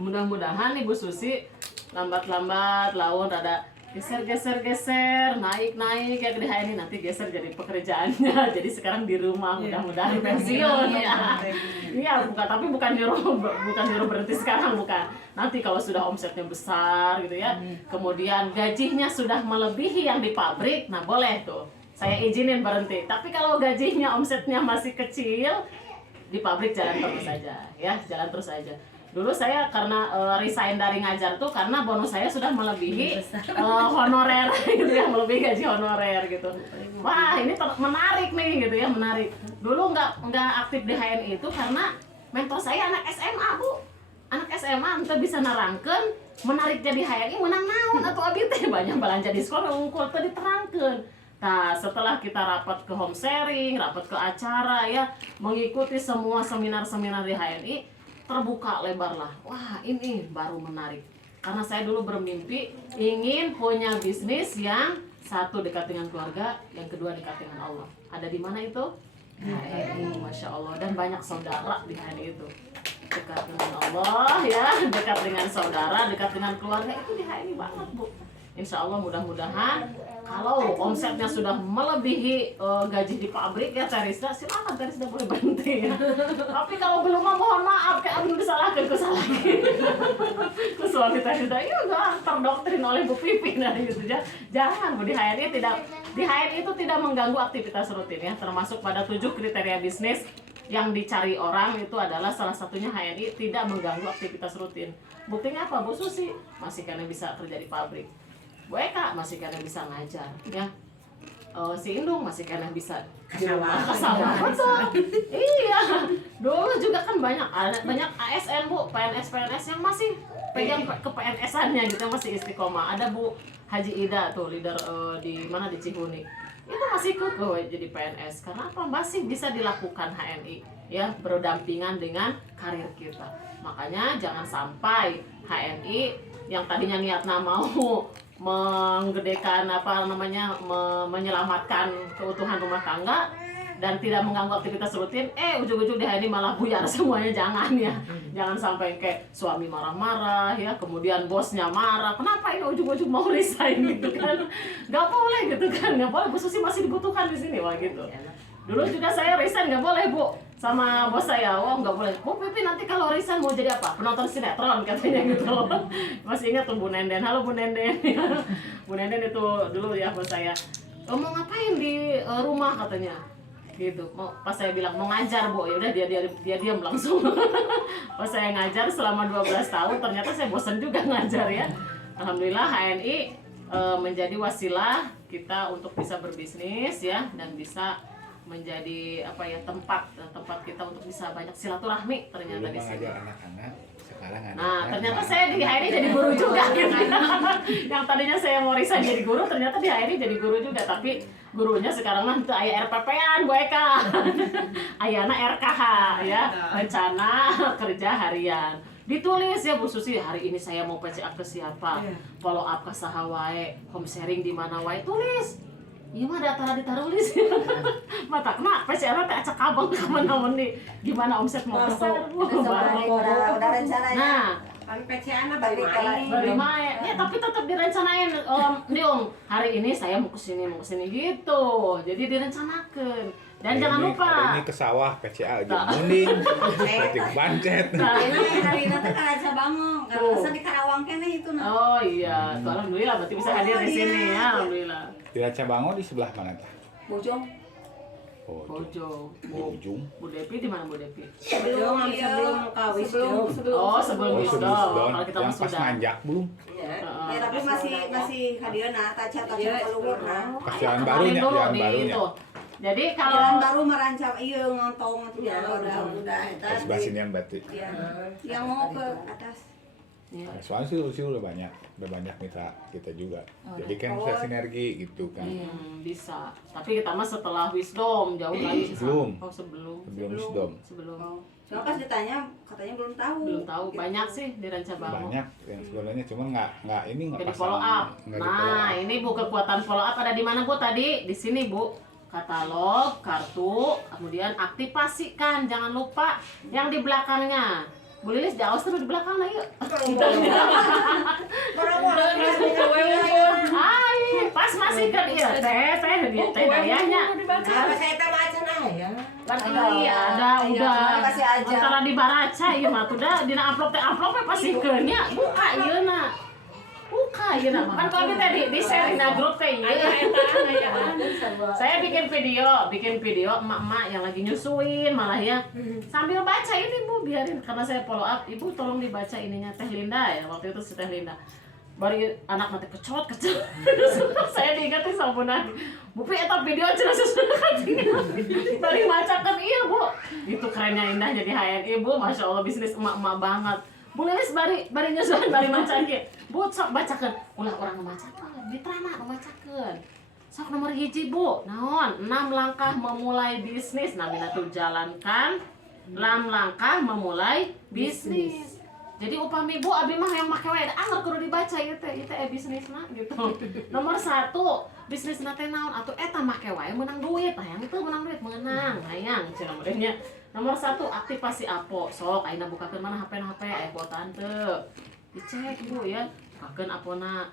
Mudah-mudahan Ibu Susi lambat-lambat lawan ada geser, naik ya di ini nanti geser jadi pekerjaannya. Jadi sekarang di rumah, mudah-mudahan pensiun ya. Iya, bukan nyuruh berhenti sekarang, bukan. Nanti kalau sudah omsetnya besar gitu ya, kemudian gajinya sudah melebihi yang di pabrik, nah boleh tuh. Saya izinin berhenti. Tapi kalau gajinya omsetnya masih kecil, di pabrik jalan terus saja ya, jalan terus saja. Dulu saya karena resign dari ngajar tuh karena bonus saya sudah melebihi honorer gitu ya, melebihi gaji honorer gitu. Wah, ini menarik nih gitu ya, menarik. Dulu nggak aktif di HNI itu karena mentor saya anak SMA Bu. Anak SMA ente bisa nerangkeun menarik jadi HNI menang naon atau abi teh banyak belanja diskon unggul teh diterangkeun. Nah, setelah kita rapat ke home sharing, rapat ke acara ya, mengikuti semua seminar-seminar di HNI, terbuka lebar lah. Wah, ini baru menarik. Karena saya dulu bermimpi ingin punya bisnis yang satu dekat dengan keluarga, yang kedua dekat dengan Allah. Ada di mana itu? HNI, Masya Allah. Dan banyak saudara di HNI itu. Dekat dengan Allah ya, dekat dengan saudara, dekat dengan keluarga, itu di HNI banget Bu. Insya Allah mudah-mudahan kalau omsetnya sudah melebihi gaji di pabrik ya Terisda, silakan Terisda boleh berhenti ya. Tapi kalau belum mohon maaf kayak abang disalahkan lagi. Terus suami Terisda ya udah terdoktrin oleh Bu Pipin nah, gitu ya. Jangan Bu, di HNI itu tidak mengganggu aktivitas rutin ya, termasuk pada 7 kriteria bisnis yang dicari orang itu adalah salah satunya HNI tidak mengganggu aktivitas rutin. Buktinya apa Bu Susi? Masih karena bisa kerja di pabrik. Bu Eka masih karena bisa ngajar ya. Si Indung masih karena bisa di rumah kesawah. Betul. Iya. Dulu juga kan banyak ASN Bu, PNS yang masih pegang ke PNS-annya gitu, masih istiqomah. Ada Bu Haji Ida tuh leader di mana di Cihuni. Itu masih kekeh jadi PNS karena apa? Masih bisa dilakukan HNI ya, berdampingan dengan karir kita. Makanya jangan sampai HNI yang tadinya niatnya mau menggedekan menyelamatkan keutuhan rumah tangga dan tidak mengganggu aktivitas rutin, ujung-ujung di HNI malah buyar semuanya. Jangan ya, jangan sampai kayak suami marah-marah ya, kemudian bosnya marah, kenapa ini ujung-ujung mau resign gitu kan, nggak boleh gitu kan, nggak boleh. Bu Susi masih dibutuhkan di sini wah gitu. Dulu juga saya resign nggak boleh Bu, sama bos saya, nggak boleh. Bu Pipi nanti kalau resign mau jadi apa? Penonton sinetron katanya gitu. Masih ingat tuh Bu Nenden, halo Bu Nenden. Bu Nenden itu dulu ya bos saya. Mau ngapain di rumah katanya? Gitu. Pas saya bilang mau ngajar Bu, ya udah dia diam langsung. Pas saya ngajar selama 12 tahun, ternyata saya bosan juga ngajar ya. Alhamdulillah HNI menjadi wasilah kita untuk bisa berbisnis ya, dan bisa menjadi tempat kita untuk bisa banyak silaturahmi ternyata di sini. Anak-anak sekarang Ternyata saya di HNI jadi guru juga gitu. Yang tadinya saya mau resign jadi guru, ternyata di HNI jadi guru juga, tapi gurunya sekarang mah itu aya RPP-an Bu Eka. Ayana RKH ya, rencana kerja harian. Ditulis ya Bu Susi, hari ini saya mau PCA ke siapa, follow up ke saha wae, home sharing di mana wae, tulis. Iya mah data ditarulis. Mata kena PCR teh acak abang kemana-mana nih. Gimana omset mau besar Bu? Udah rencana ya. Nah, Kan PC-nya bari main. bari main. Ya tapi tetap direncanain. Diung, hari ini saya mau kesini gitu. Jadi direncanakan. Dan jangan lupa. Hari ini ke sawah PCA aja munding, ketik bancet. Hari ini teh kan aja bangun, karena di Karawang kene itu nah. Oh iya, tuh, alhamdulillah berarti bisa hadir di sini ya, alhamdulillah. Di Racabango di sebelah mana tah? Bojong. Bojo. Ujung. Bu Depi di mana Bu Depi? Sebelum kawis. Oh, sebelum Oh, wisdom. sudah. Kalau kita Yang mah pas sudah. nanjak belum? Heeh. Ya tapi masih hadirna taca keluar nah. Pas jalan barunya, jalan barunya. Jadi Jalan kalau baru merancang iya ngontong itu Ya jalan baru. udah Pas basinian berarti. Iya. Yang mau ke atas. ya, Soalnya sih udah banyak mitra kita juga. Jadi kan bisa sinergi gitu kan. bisa. Tapi kita mah setelah wisdom jauh lagi sih. Belum. Oh sebelum. Sebelum wisdom. Sebelum. Soalnya pas ditanya katanya belum tahu. Belum tahu. Banyak sih di Ranca Bangau. Banyak yang sebenarnya cuma nggak Nggak di pasang. follow up. Nggak di follow Nah, up. ini Bu kekuatan follow up ada di mana Bu tadi? Di sini Bu. Katalog, kartu, kemudian aktifasikan. Jangan lupa yang di belakangnya. Bu Lilis jauh terus di belakang lah yuk. Hai, pas masih kan iya teh dayanya. Apa saya baca ya? Kan iya ada udah. kasih aja. Antara di baraca ieu mah udah dina upload pasti nya buka ieu na. Buka ieu na. Kan kalau kita di share na grup teh ieu. Saya bikin video emak-emak yang lagi nyusuin malah ya. Sambil baca ini Bu, biarin karena saya follow up. Ibu tolong dibaca ininya Teh Linda ya. Waktu itu si Teh Linda. Bari anak nanti kecot. Saya diingetin sama Bu Nadi. Bu Pi eta video cenah sesuatu. Bari macakan iya Bu. Itu kerennya indahnya di HNI Bu. Masya Allah bisnis emak-emak banget. Bu Lilis bari nyusuin bari macakeun. Bu sok bacakeun. Ulah orang ngemacakeun. Mitrana ngemacakeun. Sok nomor hiji Bu. Naon? 6 langkah memulai bisnis. Namina tuh jalankan 6 langkah memulai bisnis. Jadi upami Bu abi mah yang make wae anggar kudu dibaca ieu teh bisnisna gitu. Nomor 1, bisnisna teh naon atuh eta make wae menang duit. Hayang teu menang duit menang. Hayang cenah meureunnya. Nomor 1, aktifasi Apo. Sok ayeuna bukakeun mana HP aya kuotaan teu. Dicek Bu ya. Bukakeun Apona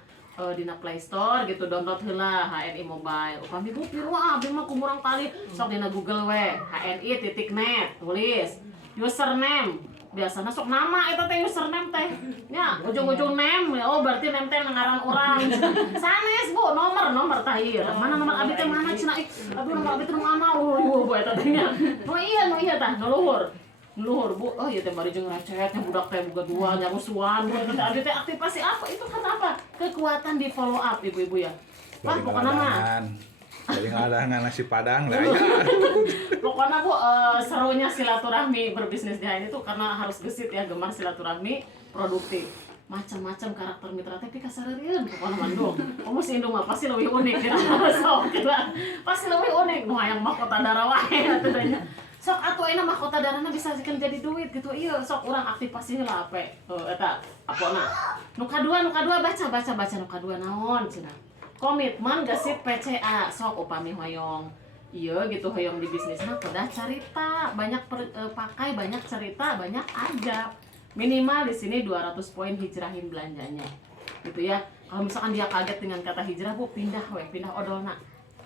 dina Play Store gitu, download heula HNI Mobile. Upami Bu piru abi mah kumurang kali sok dina Google we HNI.net tulis username. Biasanya sok nama eta teh username teh. Nya ujung-ujung name. Oh berarti name teh ngaran orang. Sanes Bu, nomor tahir. Mana nomor abi teh mana cenah ih. Aduh nomor abi teh mana? Bu eta teh nya. No iya tah, no luhur Bu. Oh iya teh bari jeung recet budak teh boga dua nya musuhan. Bu eta abi teh aktifasi apa? Itu karena apa? Kekuatan di follow up ibu-ibu ya. Wah, pokoknya mah Jadi ngadangan nasi padang lah ya. pokoknya Bu serunya silaturahmi berbisnis di HNI itu karena harus gesit ya, gemar silaturahmi, produktif. Macam-macam karakter mitra teh kasareureun pokona Bandung. Kamu si Indung mah pasti leuwih unik kira sok kira. Pasti leuwih unik nu hayang mahkota dara wae atuh nya. Sok atuh ayeuna mahkota darana bisa jadi duit gitu. Ieu sok urang aktivasi heula ape. Eta apona. Nu kadua baca nu kadua naon cenah. Komitmen gesit PCA sok upami hoyong iya gitu hoyong di bisnisnya udah cerita banyak pakai banyak cerita banyak aja minimal di sini 200 poin hijrahin belanjanya gitu ya. Kalau misalkan dia kaget dengan kata hijrah Bu pindah odolna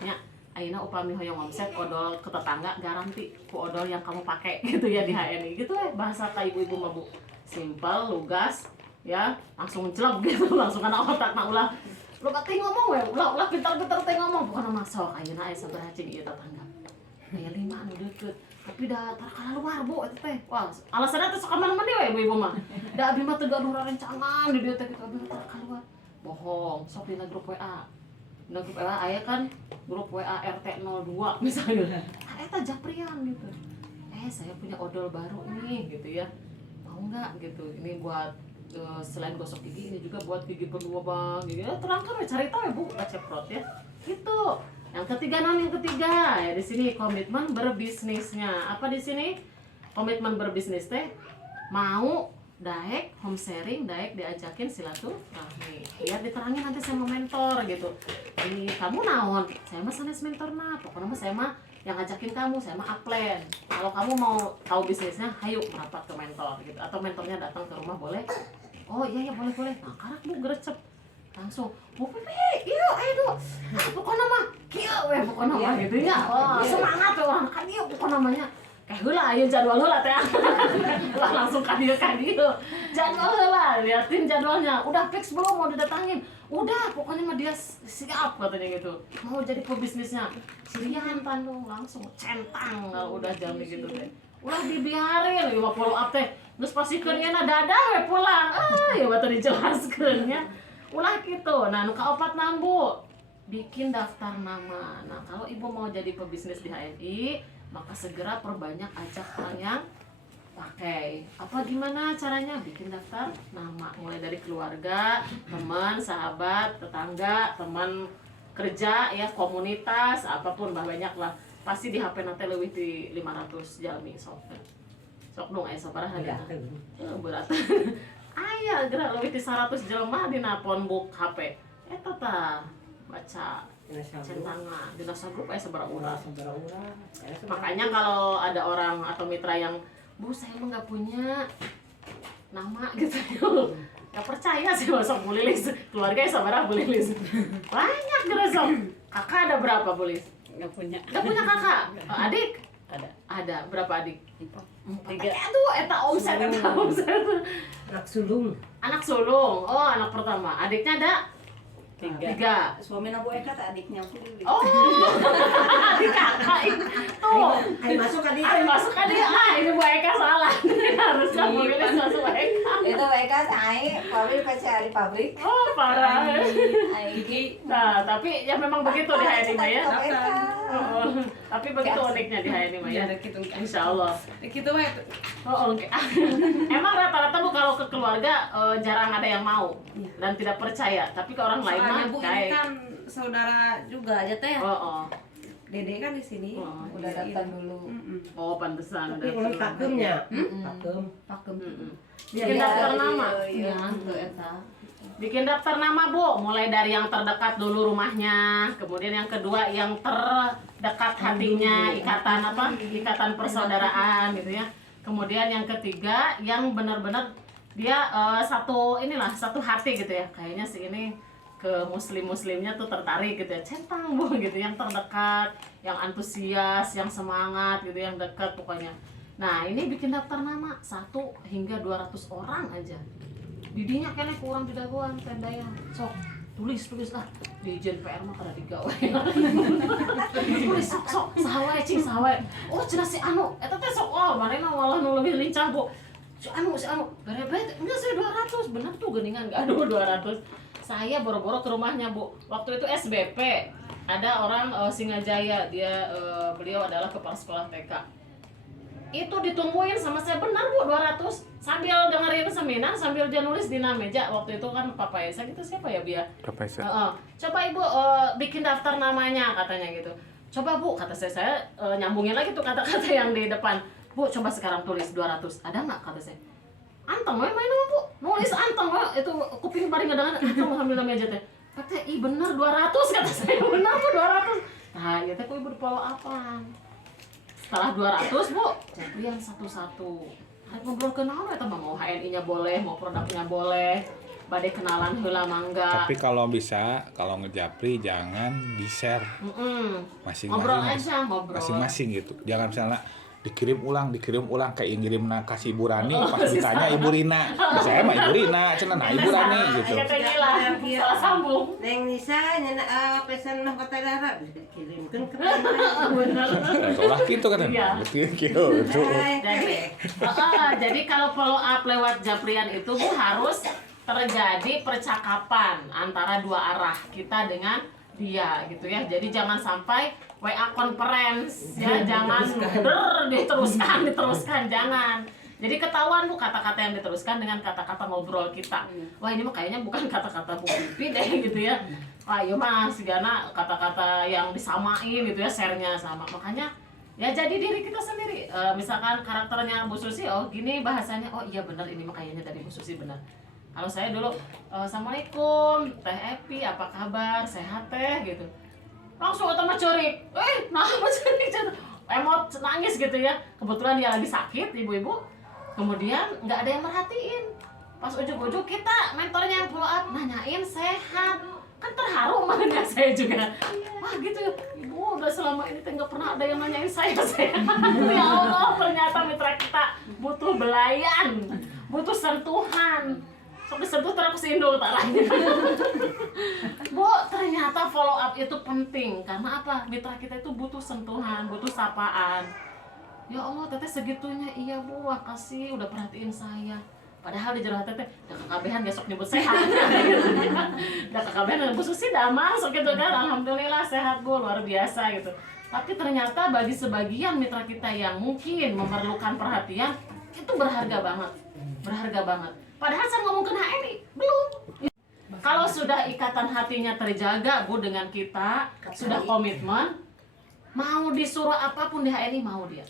nya ayeuna upami hoyong omset odol ke tetangga garanti ku odol yang kamu pakai gitu ya di HNI gitu ya. Bahasa ka ibu-ibu mah Bu simple lugas ya langsung celep gitu langsung kana otakna ulah lo teh ngomong we, ulah pintar-pintar teh ngomong bukan masuk ayeuna aya sabaraha cing ieu tetangga. Aya 5 anu deukeut, tapi da tara luar Bu eta teh. Wah, alasanna teh sok aman-aman we ibu-ibu mah. Da abi mah teu gaduh rencangan di dieu teh kitu abi tara keluar. Bohong, sok dina grup WA. Dina grup WA aya kan grup WA RT02 misalnya. Eta japrian gitu. Saya punya odol baru nih gitu ya. Mau enggak gitu. Ini buat selain gosok gigi ini juga buat gigi berlubang gitu ya. Terangkan cari tahu ya Bu ceprot ya gitu. Yang ketiga ya di sini komitmen berbisnisnya apa di sini komitmen berbisnis teh mau daek home sharing daek diajakin silaturahmi biar diterangin nanti saya mau mentor gitu. Kamu naon saya mah sanes mentor mah pokoknya mah saya mah yang ngajakin kamu saya mah upland. Kalau kamu mau tahu bisnisnya hayu merapat ke mentor gitu atau mentornya datang ke rumah boleh. Oh iya boleh. Nah karak Bu gerecep langsung Bu Pipi iya ayo pokoknya mah kieu we pokoknya mah gitu ya. Wah semangat we orang kan ieu pokoknya namanya kayak heula aya jadwal heula teh. Lah langsung ka dieu jadwal heula liatin jadwalnya udah fix belum mau didatangin udah pokoknya mah dia siap katanya gitu mau jadi pebisnisnya sirian Bandung langsung centang kalau udah jam gitu teh ulah dibiarin lagi mau follow up teh geus pasikeun nya dadah we pulang ya batu dijelaskeun nya ulah gitu. Nah nu kaopat naon Bu, bikin daftar nama. Nah kalau ibu mau jadi pebisnis di HNI, maka segera perbanyak ajak orang yang pakai. Apa gimana caranya? Bikin daftar nama, mulai dari keluarga, teman, sahabat, tetangga, teman kerja, ya komunitas, apapun banyak lah. Pasti di HP nanti lebih di 500 jalmi sok. Sok dong sabaraha Berat. hadana. Berat. Aya gerak lebih di 100 jelema dina phonebook HP. Eta tah baca centangan dina sagrup aya sabaraha urang. Makanya kalau ada orang atau mitra yang, Bu saya emang nggak punya nama gitu, nggak percaya sih masuk Bu Lilis, keluarga ya sabaraha Bu Lilis, banyak geresok. Kakak ada berapa Bu Lilis? Nggak punya. Nggak punya kakak? Adik? Ada. Berapa adik? 4. Aduh, eta omset. Anak sulung. Anak sulung. Oh, anak pertama. Adiknya ada? 3. Suami Nabu Eka tak adiknya aku dulu. Oh, adik kakak itu. Tuh. Ayo masuk kan Ayo masuk adik. Ini Bu Eka salah. Harusnya Bu Lilis masuk Bu Eka. Itu mereka saya pabrik pasti di pabrik. Oh, parah. Aiki. Nah, tapi ya memang begitu di HNI Mah ya. Oh, tapi begitu uniknya di HNI Mah ya. Gitu. Insya Allah. Gitu mah. Oh, oke. Emang rata-rata Bu kalau ke keluarga jarang ada yang mau dan tidak percaya. Tapi ke orang lain mah Soalnya Bu ini kayak kan saudara juga aja teh. oh. Dede kan di sini. Oh, Udah daftar dulu. Oh, pantesan. Tapi ulang pakemnya. Pakem. Pakem. Bikin daftar nama. Iya, Tuh eta. Bikin daftar nama Bu, mulai dari yang terdekat dulu rumahnya, kemudian yang kedua yang terdekat hatinya, ikatan persaudaraan gitu ya. Kemudian yang ketiga yang benar-benar dia satu hati gitu ya. Kayaknya si ini ke muslimnya tuh tertarik gitu ya, centang Bu gitu, yang terdekat, yang antusias, yang semangat gitu, yang dekat pokoknya. Nah ini bikin daftar nama 1 hingga 200 orang aja. Didinya kene kurang di daguan tendaya. Sok tulis lah di Ijen PR mah kada digawe. Tulis sok sahawae cing sahawae. Oh cenah si anu eta teh sok manehna malah nu leuwih lincah Bu. Si anu berebet enggak saya 200 bener tuh geuningan enggak 200. Saya boro-boro ke rumahnya Bu. Waktu itu SBP ada orang Singajaya, beliau adalah kepala sekolah TK. Itu ditungguin sama saya benar Bu 200 sambil dengerin seminar sambil dia nulis di meja. Waktu itu kan Papa Esa gitu, siapa ya Bia? Papa Esa. Coba Ibu bikin daftar namanya katanya gitu. Coba Bu, kata saya nyambungin lagi tuh kata-kata yang di depan. Bu coba sekarang tulis 200, ada nggak kata saya. Anteng we main nama Bu, nulis anteng we, itu kuping paling ngedengar anteng alhamdulillah meja teh. Kata bener 200 kata saya, bener Bu 200. Nah ya teh Ibu di follow apaan? Setelah 200 Bu, jadi yang satu-satu. Hari ngobrol kenal eta mah mau HNI-nya boleh, mau produknya boleh. Bade kenalan heula mangga. Tapi kalau bisa, kalau ngejapri jangan di-share Ngobrol aja, ngobrol. masing-masing gitu. Jangan misalnya dikirim ulang kayak ngirimna kasih Ibu Rani pas ditanya Ibu Rina. Saya mah Ibu Rina, cenah Ibu Rani gitu. Kata gila, salah sambung. Neng Nisa nyana pesan noh kota darah kirimkeun ke Ulah gitu kan. Iya. Gitu. Jadi kalau follow up lewat Japrian itu Bu harus terjadi percakapan antara dua arah kita dengan dia gitu ya. Jadi jangan sampai WA conference ya, jangan diteruskan jangan. Jadi ketahuan Bu kata-kata yang diteruskan dengan kata-kata ngobrol kita. Wah ini mah kayaknya bukan kata-kata Bu Pipi deh gitu ya. Wah iya mah sigana kata-kata yang disamain gitu ya, share-nya sama. Makanya ya jadi diri kita sendiri. Misalkan karakternya Bu Susi, oh gini bahasanya, oh iya benar ini mah kayaknya dari Bu Susi benar. Kalau saya dulu, Assalamualaikum, Teh Epi, apa kabar, sehat Teh gitu. Langsung otomat curik, nah curik, emot nangis gitu ya. Kebetulan dia lagi sakit, ibu-ibu. Kemudian nggak ada yang merhatiin. Pas ujuk-ujuk kita mentornya yang follow up nanyain sehat, kan terharu makanya saya juga. Wah gitu, ibu udah selama ini nggak pernah ada yang nanyain saya sehat. Ya Allah, ternyata mitra kita butuh belayan, butuh sentuhan. Sok disentuh terus kesindul taranya. Bu, ternyata follow up itu penting. Karena apa? Mitra kita itu butuh sentuhan, butuh sapaan. Ya Allah, teteh segitunya. Iya Bu, makasih udah perhatiin saya. Padahal di jero hati teh da kakabehan besok nyebut sehat. Da kakabehan Bu Susi da masuk gitu kan. Alhamdulillah sehat Bu, luar biasa gitu. Tapi ternyata bagi sebagian mitra kita yang mungkin memerlukan perhatian itu berharga banget. Berharga banget. Padahal saya ngomongin HNI belum. Kalau sudah ikatan hatinya terjaga Bu dengan kita, sudah komitmen, mau disuruh apapun di HNI mau dia.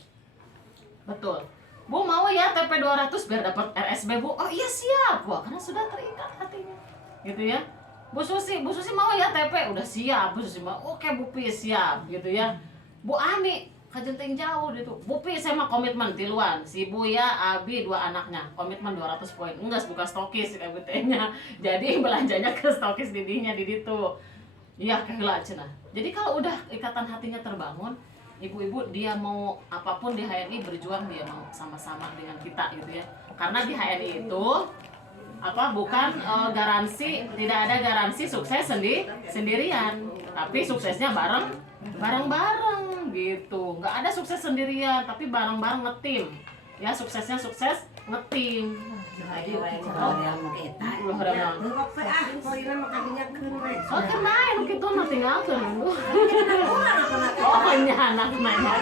Betul. Bu mau ya TP 200 biar dapat RSB Bu. Oh iya siap Bu, karena sudah terikat hatinya. Gitu ya. Bu Susi mau ya TP, udah siap. Bu Susi mau, oke Bu Pi siap gitu ya. Bu Ani kajenteng jauh gitu. Bu Pi saya mah komitmen tiluan. Si Bu ya, Abi 2 anaknya. Komitmen 200 poin. Enggak buka stokis KBT-nya. Jadi belanjanya ke stokis didinya di ditu. Iya keheula cenah. Jadi kalau udah ikatan hatinya terbangun, ibu-ibu dia mau apapun di HNI berjuang dia mau sama-sama dengan kita gitu ya. Karena di HNI itu bukan garansi, tidak ada garansi sukses sendirian, tapi suksesnya bareng-bareng gitu. Nggak ada sukses sendirian, tapi bareng-bareng ngetim. Ya suksesnya sukses ngetim. Oke main gitu mah tinggalkeun. Oh anak nanya.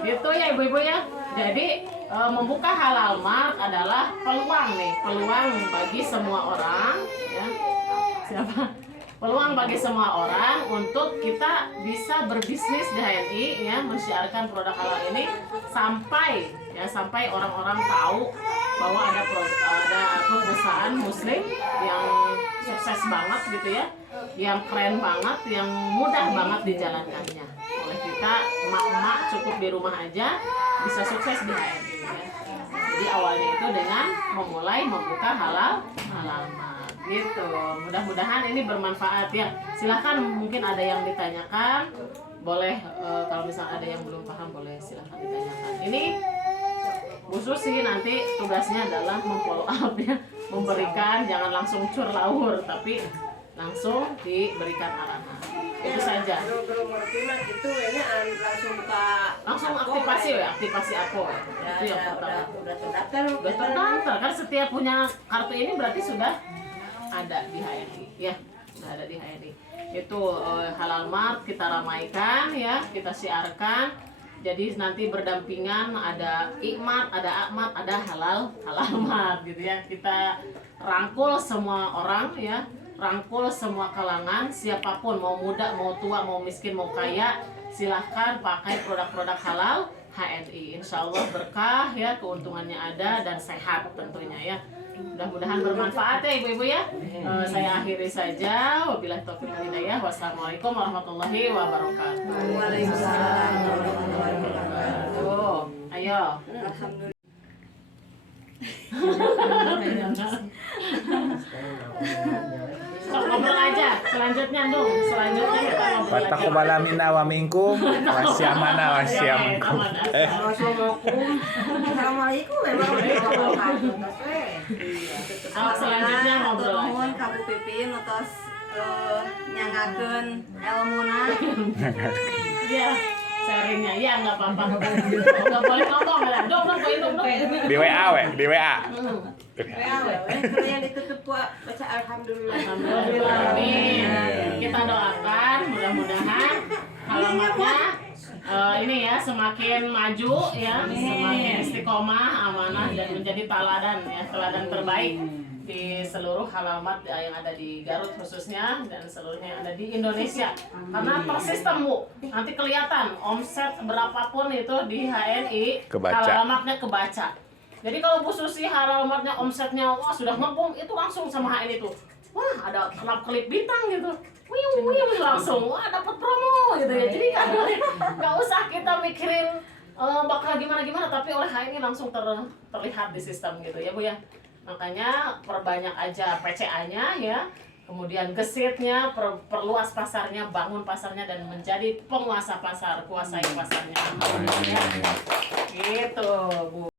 Gitu ya ibu-ibu ya. Jadi membuka halal mart adalah peluang bagi semua orang ya. Peluang bagi semua orang untuk kita bisa berbisnis di HNI ya, mensiarkan produk halal ini sampai orang-orang tahu bahwa ada perusahaan muslim yang sukses banget gitu ya, yang keren banget, yang mudah banget dijalankannya. Oleh kita emak-emak cukup di rumah aja bisa sukses di HNI ya. Jadi awalnya itu dengan memulai membuka halal mart gitu. Mudah-mudahan ini bermanfaat ya. Silakan mungkin ada yang ditanyakan, boleh kalau misalnya ada yang belum paham boleh silakan ditanyakan. Ini Bu Susi nanti tugasnya adalah memfollow up ya, memberikan jangan langsung cur laur tapi langsung diberikan arahan. Itu saja. Langsung aktivasi ya, aktivasi apa? Itu yang pertama. Udah terdaftar kan setiap punya kartu ini berarti sudah ada di HNI ya, sudah ada di HNI. Itu halal mart kita ramaikan ya, kita siarkan. Jadi nanti berdampingan ada Ikmat, ada Akmat, ada halal mart gitu ya. Kita rangkul semua orang ya, rangkul semua kalangan, siapapun mau muda, mau tua, mau miskin, mau kaya, silahkan pakai produk-produk halal HNI. Insya Allah berkah ya, keuntungannya ada dan sehat tentunya ya. Mudah-mudahan bermanfaat ya ibu-ibu ya. Saya akhiri saja. Wabillahi taufiq wal hidayah. Wassalamualaikum warahmatullahi wabarakatuh. Waalaikumsalam warahmatullahi wabarakatuh. Ayo. Alhamdulillah. Sok ngobrol aja. Selanjutnya kita ngobrol aja. Watakubalamina wa minkum wasyamana wasyamankum. Assalamualaikum warahmatullahi wabarakatuh. Selanjutnya ngobrol aja. Nuhun ka Bu Pipin utos nyanggakeun ilmuna. Iya, sharingnya ya nggak apa-apa. Nggak boleh ngomong lah. Dong. Di WA di WA. Yang ditutup baca alhamdulillah. Alhamdulillah. Amin. Kita doakan mudah-mudahan halamatnya ini ya semakin maju ya, semakin istiqomah, amanah dan menjadi teladan terbaik di seluruh halamat yang ada di Garut khususnya dan seluruhnya yang ada di Indonesia. Karena tersistem Bu, nanti kelihatan omset berapapun itu di HNI, halamatnya kebaca. Jadi kalau Bu Susi halamatnya omsetnya wah sudah ngepung itu langsung sama HNI itu. Wah ada kelap-kelip bintang gitu. Wih langsung wah dapat promo gitu ya. Jadi kan nggak usah kita mikirin bakal gimana tapi oleh HNI langsung terlihat di sistem gitu ya Bu ya. Makanya perbanyak aja PCA-nya ya. Kemudian gesitnya, perluas pasarnya, bangun pasarnya dan menjadi penguasa pasar, kuasai pasarnya. Ya. Gitu Bu.